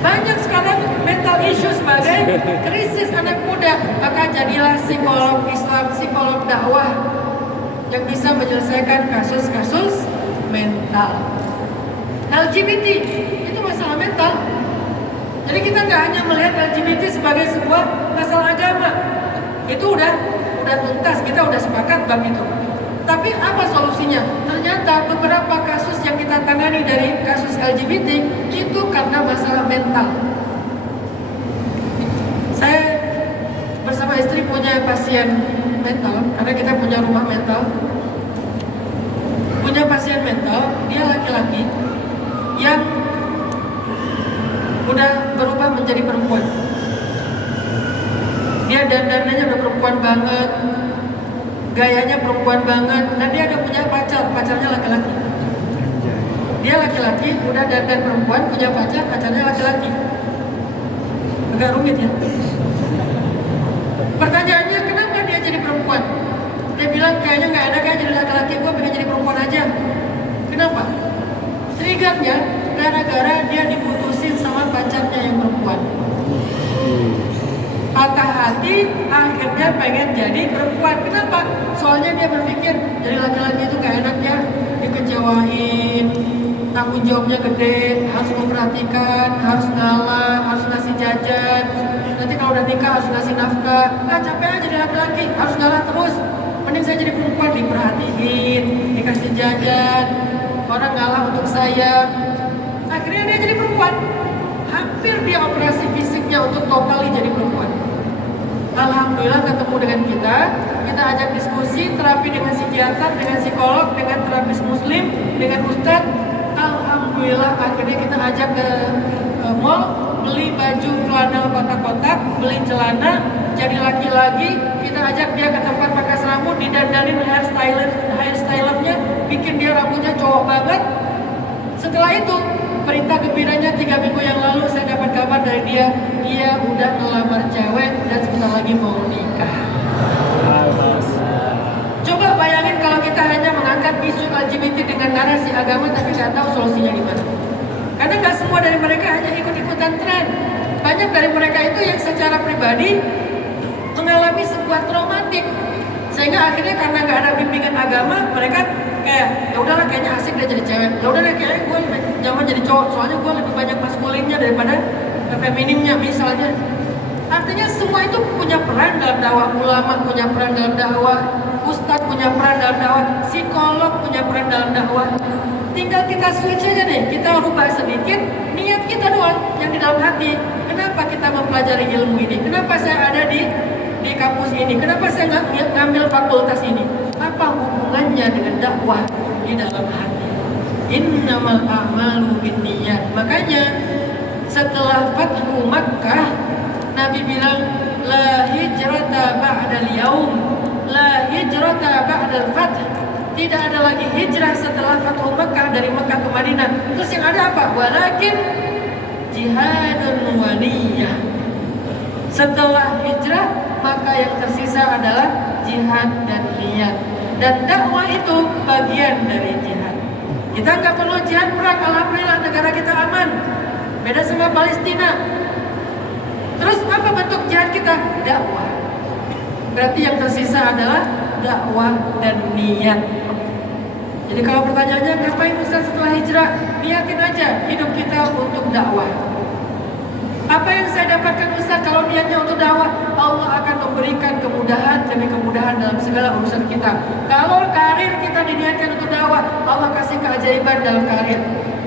Banyak sekarang mental issue sebagai krisis anak muda. Maka jadilah psikolog Islam, psikolog dakwah yang bisa menyelesaikan kasus-kasus mental. LGBT itu masalah mental. Jadi kita nggak hanya melihat LGBT sebagai sebuah masalah agama. Itu udah tuntas, kita udah sepakat bab itu. Tapi apa solusinya? Ternyata beberapa kasus yang kita tangani dari kasus LGBT itu karena masalah mental. Saya bersama istri punya pasien mental, karena kita punya rumah mental. Punya pasien mental, dia laki-laki yang udah berubah menjadi perempuan. Dia dandanannya udah perempuan banget, gayanya perempuan banget, dan dia udah punya pacarnya laki-laki. Dia laki-laki, udah dandan perempuan, punya pacarnya laki-laki. Agak rumit ya. Pertanyaannya, kenapa dia jadi perempuan? Dia bilang kayaknya nggak enak ya jadi laki-laki, gue pengen jadi perempuan aja. Kenapa? Triggernya gara-gara dia diputusin sama pacarnya yang perempuan. Patah hati, akhirnya pengen jadi perempuan. Kenapa? Soalnya dia berpikir jadi laki-laki itu gak enak ya, dikecewain, tanggung jawabnya gede, harus memperhatikan, harus ngalah, harus ngasih jajan. Nanti kalau udah nikah harus ngasih nafkah. Capek aja jadi laki-laki, harus ngalah terus. Mending saya jadi perempuan, diperhatiin, dikasih jajan, orang ngalah untuk saya. Akhirnya dia jadi perempuan. Hampir dia operasi fisiknya untuk totali jadi perempuan. Alhamdulillah ketemu dengan kita ajak diskusi, terapi dengan psikiater, dengan psikolog, dengan terapis muslim, dengan ustadz. Alhamdulillah akhirnya kita ajak ke mall, beli baju flanel kotak-kotak, beli celana, jadi laki lagi. Kita ajak dia ke tempat pakai rambut, didandanin hairstylernya, bikin dia rambutnya cowok banget. Setelah itu berita gembiranya 3 minggu yang lalu saya dapat kabar dari dia udah ngelamar cewek dan sebentar lagi mau nikah. Coba bayangin kalau kita hanya mengangkat isu LGBT dengan narasi agama tapi nggak tahu solusinya gimana. Karena nggak semua dari mereka hanya ikut-ikutan tren. Banyak dari mereka itu yang secara pribadi mengalami sebuah traumatik, sehingga akhirnya karena nggak ada bimbingan agama, mereka kayak ya udahlah kayaknya asik deh jadi cewek, ya udahlah kayaknya gue lebih nyaman jadi cowok, soalnya gue lebih banyak maskulinnya daripada femininnya misalnya. Artinya semua itu punya peran dalam dakwah, ulama punya peran dalam dakwah, ustadz punya peran dalam dakwah, psikolog punya peran dalam dakwah. Tinggal kita switch aja deh, kita rubah sedikit niat kita doang yang di dalam hati. Kenapa kita mempelajari ilmu ini? Kenapa saya ada di kampus ini? Kenapa saya ngambil fakultas ini? Apa hubungannya dengan dakwah di dalam hati? Innamal a'malu binniyat. Makanya setelah Fathu Makkah, Nabi bilang la hijrata ba'dal yaum, la hijrata ba'dal fath. Tidak ada lagi hijrah setelah Fathu Makkah dari Makkah ke Madinah. Terus yang ada apa? Walakin jihadun wa niyyah. Setelah hijrah maka yang tersisa adalah jihad dan niat. Dan dakwah itu bagian dari jihad. Kita nggak perlu jihad perang, alhamdulillah negara kita aman. Beda sama Palestina. Terus apa bentuk jihad kita? Dakwah. Berarti yang tersisa adalah dakwah dan niat. Jadi kalau pertanyaannya ngapain Ustaz setelah hijrah? Niatin aja hidup kita untuk dakwah. Apa yang saya dapatkan Ustaz kalau niatnya untuk dakwah? Allah akan memberikan kemudahan demi kemudahan dalam segala urusan kita. Kalau karir kita diniatkan untuk dakwah, Allah kasih keajaiban dalam karir.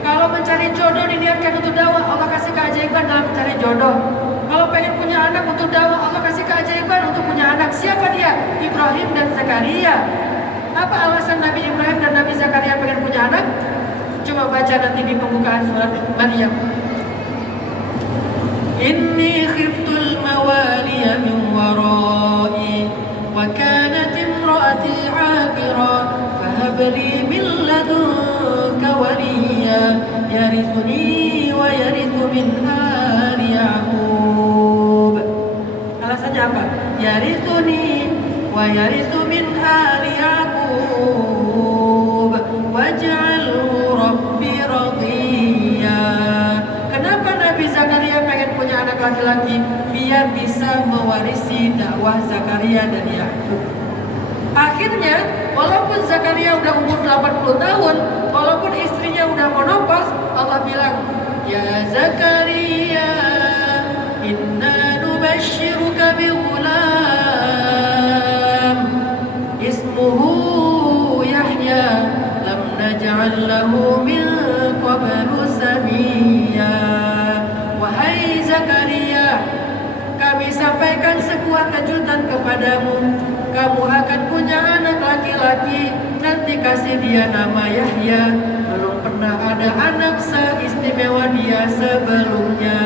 Kalau mencari jodoh diniatkan untuk dakwah, Allah kasih keajaiban dalam mencari jodoh. Kalau pengen punya anak untuk dakwah, Allah kasih keajaiban untuk punya anak. Siapa dia? Ibrahim dan Zakaria. Apa alasan Nabi Ibrahim dan Nabi Zakaria pengen punya anak? Coba baca nanti di pembukaan surat Maryam. Inni khiftul mawaliya min warai wa kanat imraati 'aqira fahab li min ladunka waliya yarithuni wa yarithu min ali Ya'qub. Alasannya apa? Yarithuni wa yarithu min ali Ya'qub waj'alhu rabbi radiyya. Kenapa Nabi Zakaria pengen punya anak laki-laki? Biar bisa mewarisi dakwah Zakaria dan Yakub. Akhirnya, walaupun Zakaria udah umur 80 tahun, walaupun istrinya udah menopause, Allah bilang, ya Zakaria, inna nubashiruka bi ghulam ismuhu Yahya lam naj'al lahu min qablu samiyya. Wahai Zakaria, kami sampaikan sebuah kejutan kepadamu. Kamu akan punya anak laki-laki, nanti kasih dia nama Yahya. Belum pernah ada anak seistimewa dia sebelumnya.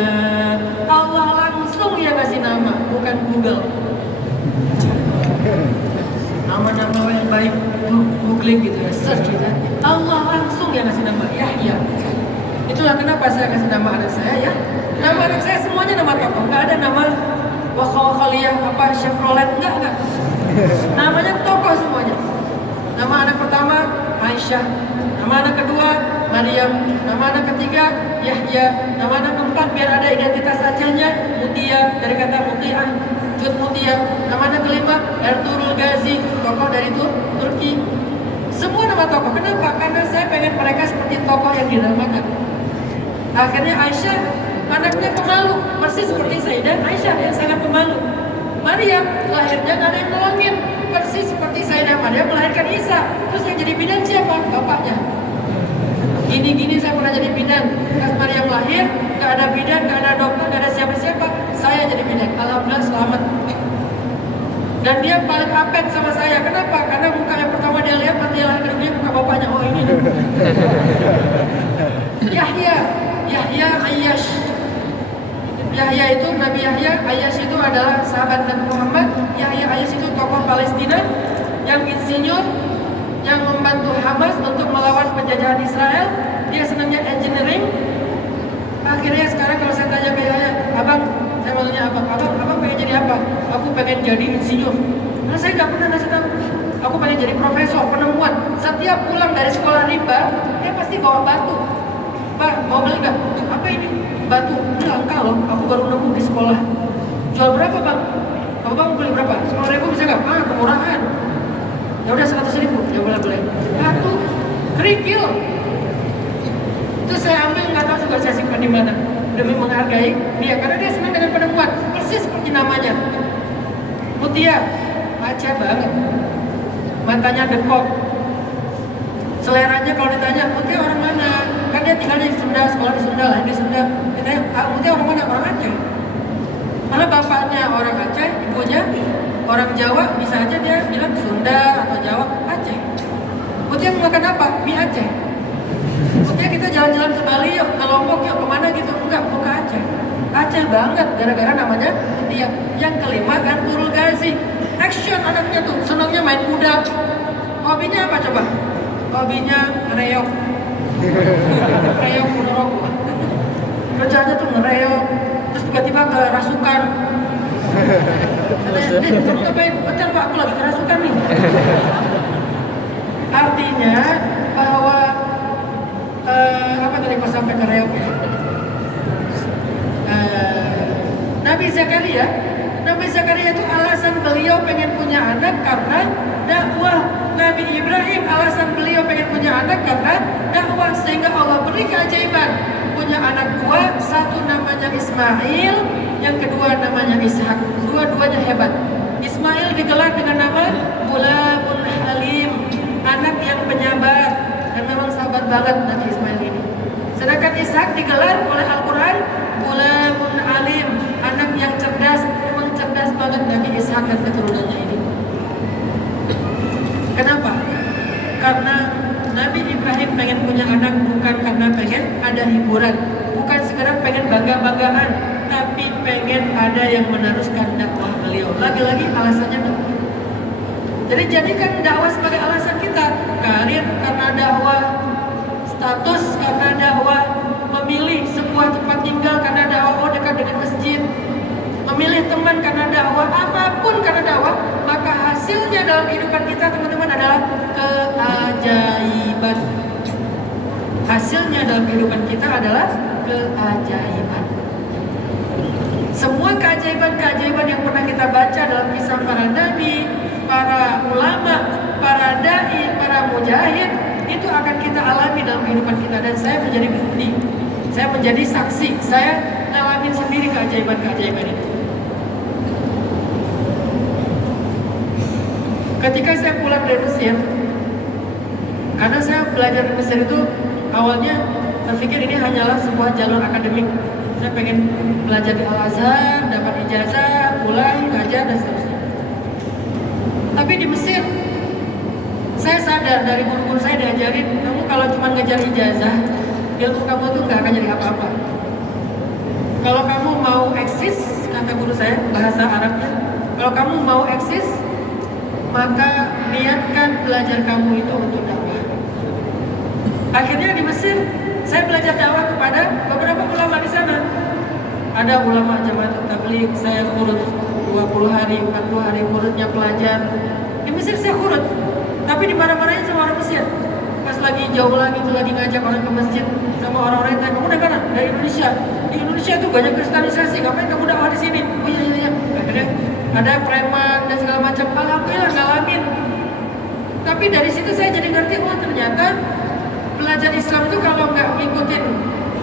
Allah langsung yang kasih nama, bukan Google. Nama-nama yang baik, googling gitu ya, search gitu ya. Allah langsung yang kasih nama Yahya. Itulah kenapa saya kasih nama anak saya ya. Nama anak saya semuanya nama tokoh, nggak ada nama Wakhaliyah apa Chevrolet, enggak. Namanya tokoh semuanya. Nama anak pertama Aisyah, nama anak kedua Maryam, nama anak ketiga Yahya, nama anak keempat biar ada identitas Acehnya Mutia dari kata Mutiah, Cut Mutia. Nama anak kelima Ertugrul Ghazi, tokoh dari Turki. Semua nama tokoh. Kenapa? Karena saya pengen mereka seperti tokoh yang dinamakan. Akhirnya Aisyah anaknya pemalu, persis seperti Sayyidah Aisyah yang sangat pemalu. Maryam lahirnya nggak ada yang nolongin, persis seperti Sayyidah Maryam melahirkan Isa. Terus yang jadi bidan siapa? Bapaknya. Gini-gini saya pernah jadi bidan. Pas Maryam lahir, nggak ada bidan, nggak ada dokter, nggak ada siapa-siapa. Saya jadi bidan. Alhamdulillah selamat. Dan dia paling apet sama saya. Kenapa? Karena muka yang pertama dia lihat pas dia lahir ke dunia muka bapaknya. Oh ini nih. Yahya Ayyash. Yahya itu Nabi Yahya, Ayyash itu adalah sahabat Nabi Muhammad. Yahya Ayyash itu tokoh Palestina yang insinyur, yang membantu Hamas untuk melawan penjajahan Israel. Dia senangnya Akhirnya sekarang kalau saya tanya kayak abang, saya mau tanya abang pengen jadi apa? Aku pengen jadi insinyur. Karena saya nggak pernah ngasih tahu. Aku pengen jadi profesor, penemuan. Setiap pulang dari sekolah rimba, dia pasti bawa batu. Pak, mau beli nggak? Apa ini? Batu. Ini langka loh. Aku baru nemu di sekolah. Jual berapa bang? Kalau bang beli berapa? 10.000 bisa nggak? Ah, kemurahan. Ya udah 100.000. Ya boleh. Batu, kerikil. Itu saya ambil nggak tahu juga saya simpan di mana. Demi menghargai dia, karena dia senang dengan penemuan. Persis seperti namanya. Mutia, Aceh banget. Matanya dekok. Seleranya kalau ditanya, Mutia orang mana? Kan dia tinggal di Sunda, sekolah di Sunda, lahir di Sunda. Ditanya, Mutia orang mana? Orang Aceh. Malah bapaknya orang Aceh, ibunya orang Jawa, bisa aja dia bilang Sunda atau Jawa, Aceh. Mutia mau makan apa? Mie Aceh. Mutia kita jalan-jalan ke Bali yuk, ke Lombok yuk, kemana gitu? Enggak, mau ke Aceh. Aceh banget, gara-gara namanya Mutia. Yang kelima kan Nurul Gazi. Action anaknya tuh, senangnya main kuda. Hobinya apa coba? Hobinya ngereok. Ngereok kuda. Kerjanya tuh ngereok. Terus tiba-tiba kerasukan. Kamu ngapain? Bentar pak, aku lagi kerasukan nih. Artinya bahwa apa tadi pas sampai ngereok ya? Nabi Zakaria itu alasan beliau pengen punya anak karena dakwah. Nabi Ibrahim alasan beliau pengen punya anak karena dakwah, sehingga Allah beri keajaiban. Punya anak dua, satu namanya Ismail, yang kedua namanya Ishak. Dua-duanya hebat. Ismail digelar dengan nama Gulamun Halim, anak yang penyabar, dan memang sabar banget Nabi Ismail ini. Sedangkan Ishak digelar oleh Al-Quran Gulamun Alim, anak yang cerdas. Memang cerdas banget Nabi Ishak dan keturunannya ini. Kenapa? Karena Nabi Ibrahim pengen punya anak bukan karena pengen ada hiburan, bukan sekedar pengen bangga-banggaan, tapi pengen ada yang meneruskan dakwah beliau. Lagi-lagi alasannya dakwah. Jadi jadikan dakwah sebagai alasan kita. Karir karena dakwah, status karena dakwah, memilih sebuah tempat tinggal karena dakwah, dekat dengan masjid, memilih teman karena dakwah, apapun karena dakwah, maka hasilnya dalam kehidupan kita teman-teman adalah keajaiban. Hasilnya dalam kehidupan kita adalah keajaiban. Semua keajaiban-keajaiban yang pernah kita baca dalam kisah para nabi, para ulama, para dai, para mujahid, itu akan kita alami dalam kehidupan kita. Dan saya menjadi bukti, saya menjadi saksi, saya ngalamin sendiri keajaiban-keajaiban itu. Ketika saya pulang dari Mesir, karena saya belajar di Mesir itu awalnya berpikir ini hanyalah sebuah jalur akademik. Saya pengen belajar di Al-Azhar, dapat ijazah, pulang, ngajar, dan seterusnya. Tapi di Mesir, saya sadar dari guru-guru saya diajarin, kamu kalau cuma ngejar ijazah, ilmu kamu tuh nggak akan jadi apa-apa. Kalau kamu mau eksis, kata guru saya, bahasa Arabnya, kalau kamu mau eksis, maka niatkan belajar kamu itu untuk dakwah. Akhirnya di Mesir, saya belajar dakwah kepada beberapa ulama di sana. Ada ulama Jamaat Tabligh, saya kurut 20 hari, 40 hari kurutnya pelajar. Di Mesir saya kurut, tapi dimarah-marahin sama orang Mesir. Pas lagi jauh lagi itu lagi ngajak orang ke masjid sama orang-orang yang tanya, kamu dari mana? Dari Indonesia. Di Indonesia tuh banyak kristenisasi, ngapain kamu dakwah di sini? Oh iya. Akhirnya ada preman dan segala macam. Alhamdulillah ngalamin. Tapi dari situ saya jadi ngerti, oh ternyata belajar Islam itu kalau nggak ngikutin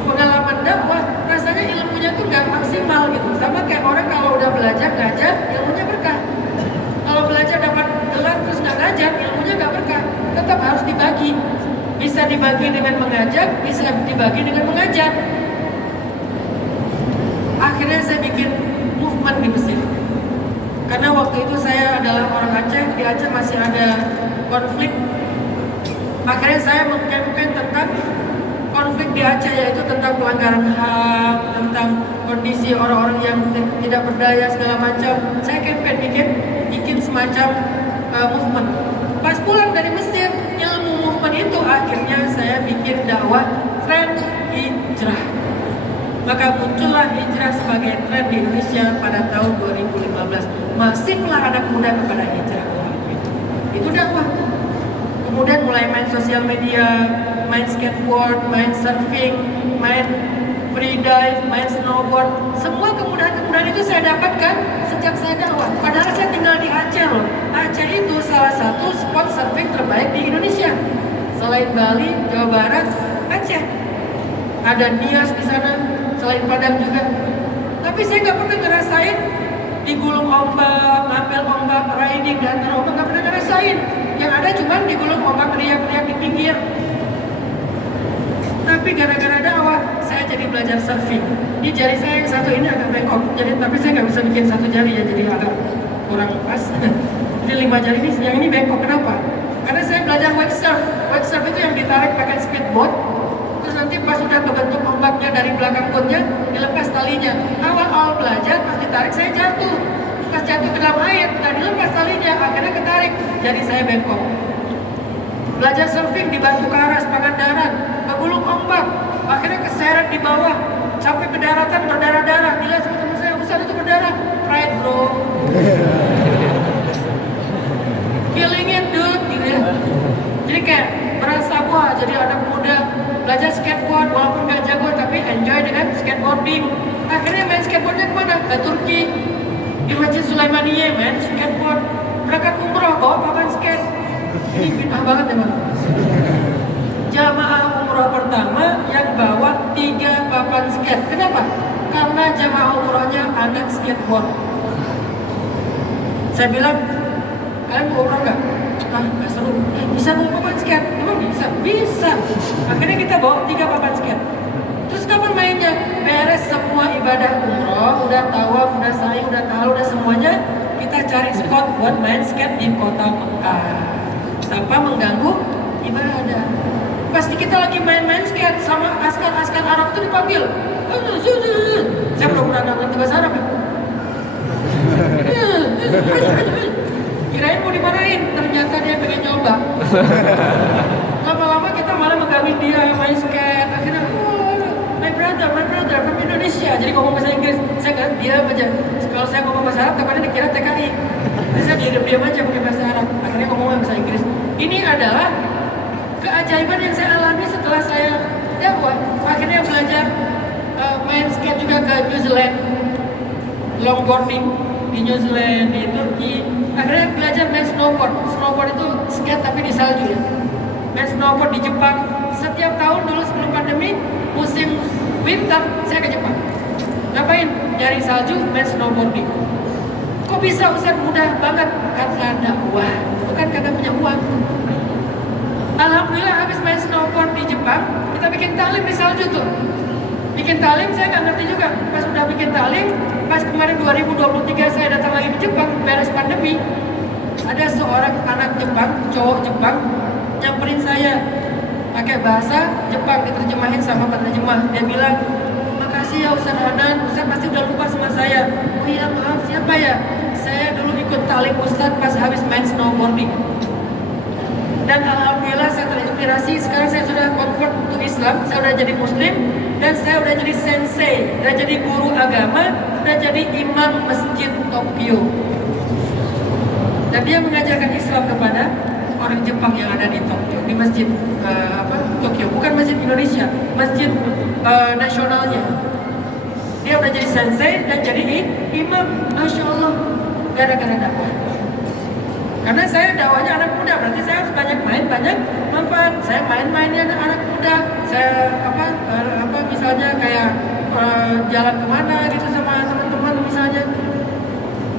pengalaman dakwah, rasanya ilmunya tuh nggak maksimal gitu. Sama kayak orang kalau udah belajar ngajar, ilmunya berkah. Kalau belajar dapat gelar terus nggak ngajar, ilmunya nggak berkah. Tetap harus dibagi. Bisa dibagi dengan mengajak, bisa dibagi dengan mengajar. Akhirnya saya bikin movement di Mesir. Karena waktu itu saya adalah orang Aceh, di Aceh masih ada konflik. Akhirnya saya mengkampen tentang konflik di Aceh, yaitu tentang pelanggaran HAM, tentang kondisi orang-orang yang tidak berdaya segala macam. Saya kampen bikin semacam movement. Pas pulang dari Mesir, ilmu movement itu akhirnya saya bikin dakwah tren hijrah. Maka muncullah hijrah sebagai tren di Indonesia pada tahun 2015. Masiflah anak muda kepada hijrah. Itu dakwah. Kemudian mulai main sosial media, main skateboard, main surfing, main free dive, main snowboard. Semua kemudahan-kemudahan itu saya dapatkan sejak saya dakwah. Padahal saya tinggal di Aceh loh. Aceh itu salah satu spot surfing terbaik di Indonesia. Selain Bali, Jawa Barat, Aceh. Ada Nias di sana, selain Padang juga. Tapi saya nggak pernah ngerasain digulung ombak, ngambil ombak, riding dan ombak, nggak pernah ngerasain. Yang ada cuma digulung ombak, teriak-teriak di pinggir. Tapi gara-gara dakwah, saya jadi belajar surfing. Ini jari saya yang satu ini agak bengkok, tapi saya nggak bisa bikin satu jari ya, jadi agak kurang pas. Jadi 5 jari ini, yang ini bengkok. Kenapa? Karena saya belajar wake surf. Wake surf itu yang ditarik pakai speedboat. Terus nanti pas sudah kebentuk ombaknya dari belakang boatnya, dilepas talinya. Awal-awal belajar, pas ditarik saya jatuh. Pas jatuh ke dalam air, dan dilepas talinya, akhirnya ketarik. Jadi saya bengkok. Belajar surfing di batu karas, Pangandaran, ngegulung ombak, akhirnya keseret di bawah, sampai ke daratan berdarah-darah. Gila sama teman saya, Ustaz itu berdarah. Pride bro. Killing it dude, gitu ya. Jadi kayak merasa wah jadi anak muda, belajar skateboard walaupun gak jago tapi enjoy dengan skateboarding. Akhirnya main skateboardnya kemana? Ke Turki, di Masjid Sulaimaniyah main skateboard. Berangkat umroh bawa papan skate. Ini bid'ah banget ya bang. Jamaah umroh pertama yang bawa 3 papan skate. Kenapa? Karena jamaah umrohnya anak skateboard. Saya bilang, kalian mau umroh nggak? Ah, nggak seru. Bisa bawa papan skate? Emang bisa? Bisa. Akhirnya kita bawa 3 papan skate. Terus kapan mainnya? Beres semua ibadah umroh, udah tawaf, udah sa'i, udah tahlul, udah semuanya. Kita cari spot buat main skate di kota Mekah tanpa mengganggu ibadah. Pasti kita lagi main-main skate sama askar-askar Arab itu dipanggil. Saya belum pernah ngerti bahasa Arab ya. Kirain mau dimarahin, ternyata dia pengen nyoba. Lama-lama kita malah mengganggu dia yang main skate. Akhirnya, my brother from Indonesia. Jadi ngomong bahasa Inggris, saya kan diam aja. Kalau saya ngomong bahasa Arab, takutnya dikira TKI. Jadi saya diam aja pakai bahasa Arab. Akhirnya ngomong bahasa Inggris. Ini adalah keajaiban yang saya alami setelah saya dakwah. Akhirnya belajar main skate juga ke New Zealand, longboarding di New Zealand, di Turki. Akhirnya belajar main snowboard. Snowboard itu skate tapi di salju ya. Main snowboard di Jepang. Setiap tahun dulu sebelum pandemi, musim winter saya ke Jepang. Ngapain? Nyari salju, main snowboarding. Kok bisa Ustaz mudah banget? Karena dakwah, bukan karena punya uang. Alhamdulillah habis main snowboard di Jepang, kita bikin taklim di salju tuh. Bikin taklim saya nggak ngerti juga. Pas udah bikin taklim, pas kemarin 2023 saya datang lagi di Jepang, beres pandemi. Ada seorang anak Jepang, cowok Jepang, nyamperin saya pakai bahasa Jepang, diterjemahin sama penerjemah. Dia bilang, makasih ya Ustaz Hanan, Ustaz pasti udah lupa sama saya. Oh iya maaf, siapa ya? Saya dulu ikut taklim Ustaz pas habis main snowboarding. Dan alhamdulillah saya terinspirasi. Sekarang saya sudah convert untuk Islam, saya sudah jadi Muslim, dan saya sudah jadi sensei, sudah jadi guru agama, sudah jadi imam masjid Tokyo. Dan dia mengajarkan Islam kepada orang Jepang yang ada di Tokyo, di masjid Tokyo, bukan masjid Indonesia, masjid nasionalnya. Dia udah jadi sensei dan jadi imam, masya Allah, gara-gara dakwah. Karena saya dakwahnya anak muda, berarti saya harus banyak main, banyak manfaat. Saya main-mainnya anak muda. Saya misalnya kayak jalan kemana gitu sama teman-teman misalnya.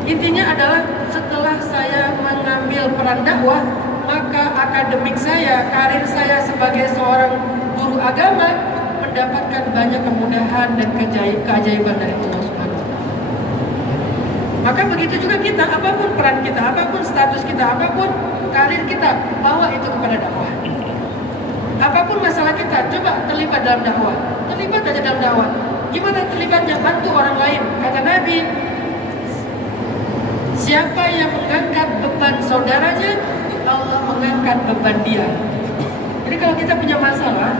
Intinya adalah setelah saya mengambil peran dakwah, maka akademik saya, karir saya sebagai seorang guru agama mendapatkan banyak kemudahan dan keajaiban dari Allah Subhanahu wa Ta'ala. Maka begitu juga kita, apapun peran kita, apapun status kita, apapun karir kita, bawa itu kepada dakwah. Apapun masalah kita, coba terlibat dalam dakwah. Terlibat aja dalam dakwah. Gimana terlibatnya? Bantu orang lain. Kata Nabi, siapa yang mengangkat beban saudaranya, Allah mengangkat beban dia. Jadi kalau kita punya masalah,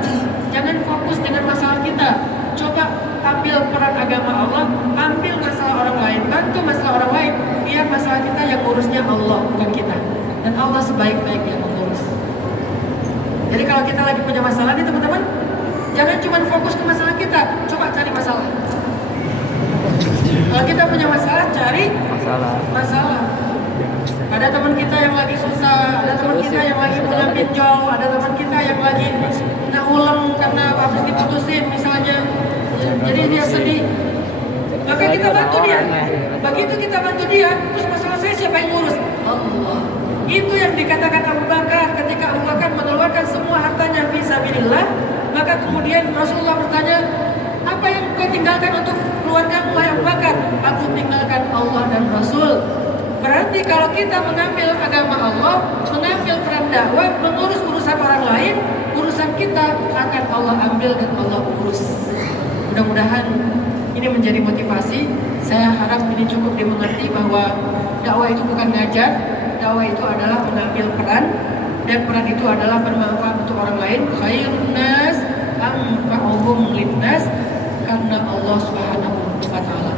jangan fokus dengan masalah kita. coba ambil peran agama Allah, ambil masalah orang lain, bantu masalah orang lain, biar masalah kita yang urusnya Allah, bukan kita. Dan Allah sebaik-baiknya mengurus. Jadi kalau kita lagi punya masalah nih teman-teman, jangan cuma fokus ke masalah kita, coba cari masalah. Kalau kita punya masalah, cari masalah. Ada teman kita yang lagi susah, ada teman kita yang lagi punya pinjol, ada teman kita yang lagi ulang karena habis diputusin misalnya. Jadi dia sedih. Maka kita bantu dia. Begitu kita bantu dia, terus masalah saya siapa yang ngurus? Allah. Itu yang dikatakan Abu Bakar ketika Abu Bakar mengeluarkan semua hartanya fi sabilillah. Maka kemudian Rasulullah bertanya, apa yang kau tinggalkan untuk keluargamu wahai Abu Bakar? Aku tinggalkan Allah dan Rasul. Berarti kalau kita mengambil agama Allah, mengambil peran dakwah, mengurus urusan orang lain, urusan kita akan Allah ambil dan Allah urus. Mudah-mudahan ini menjadi motivasi. Saya harap ini cukup dimengerti bahwa dakwah itu bukan ngajar, dakwah itu adalah mengambil peran, dan peran itu adalah bermanfaat untuk orang lain. Khairun nas anfa'uhum linnas, karena Allah Subhanahu wa taala.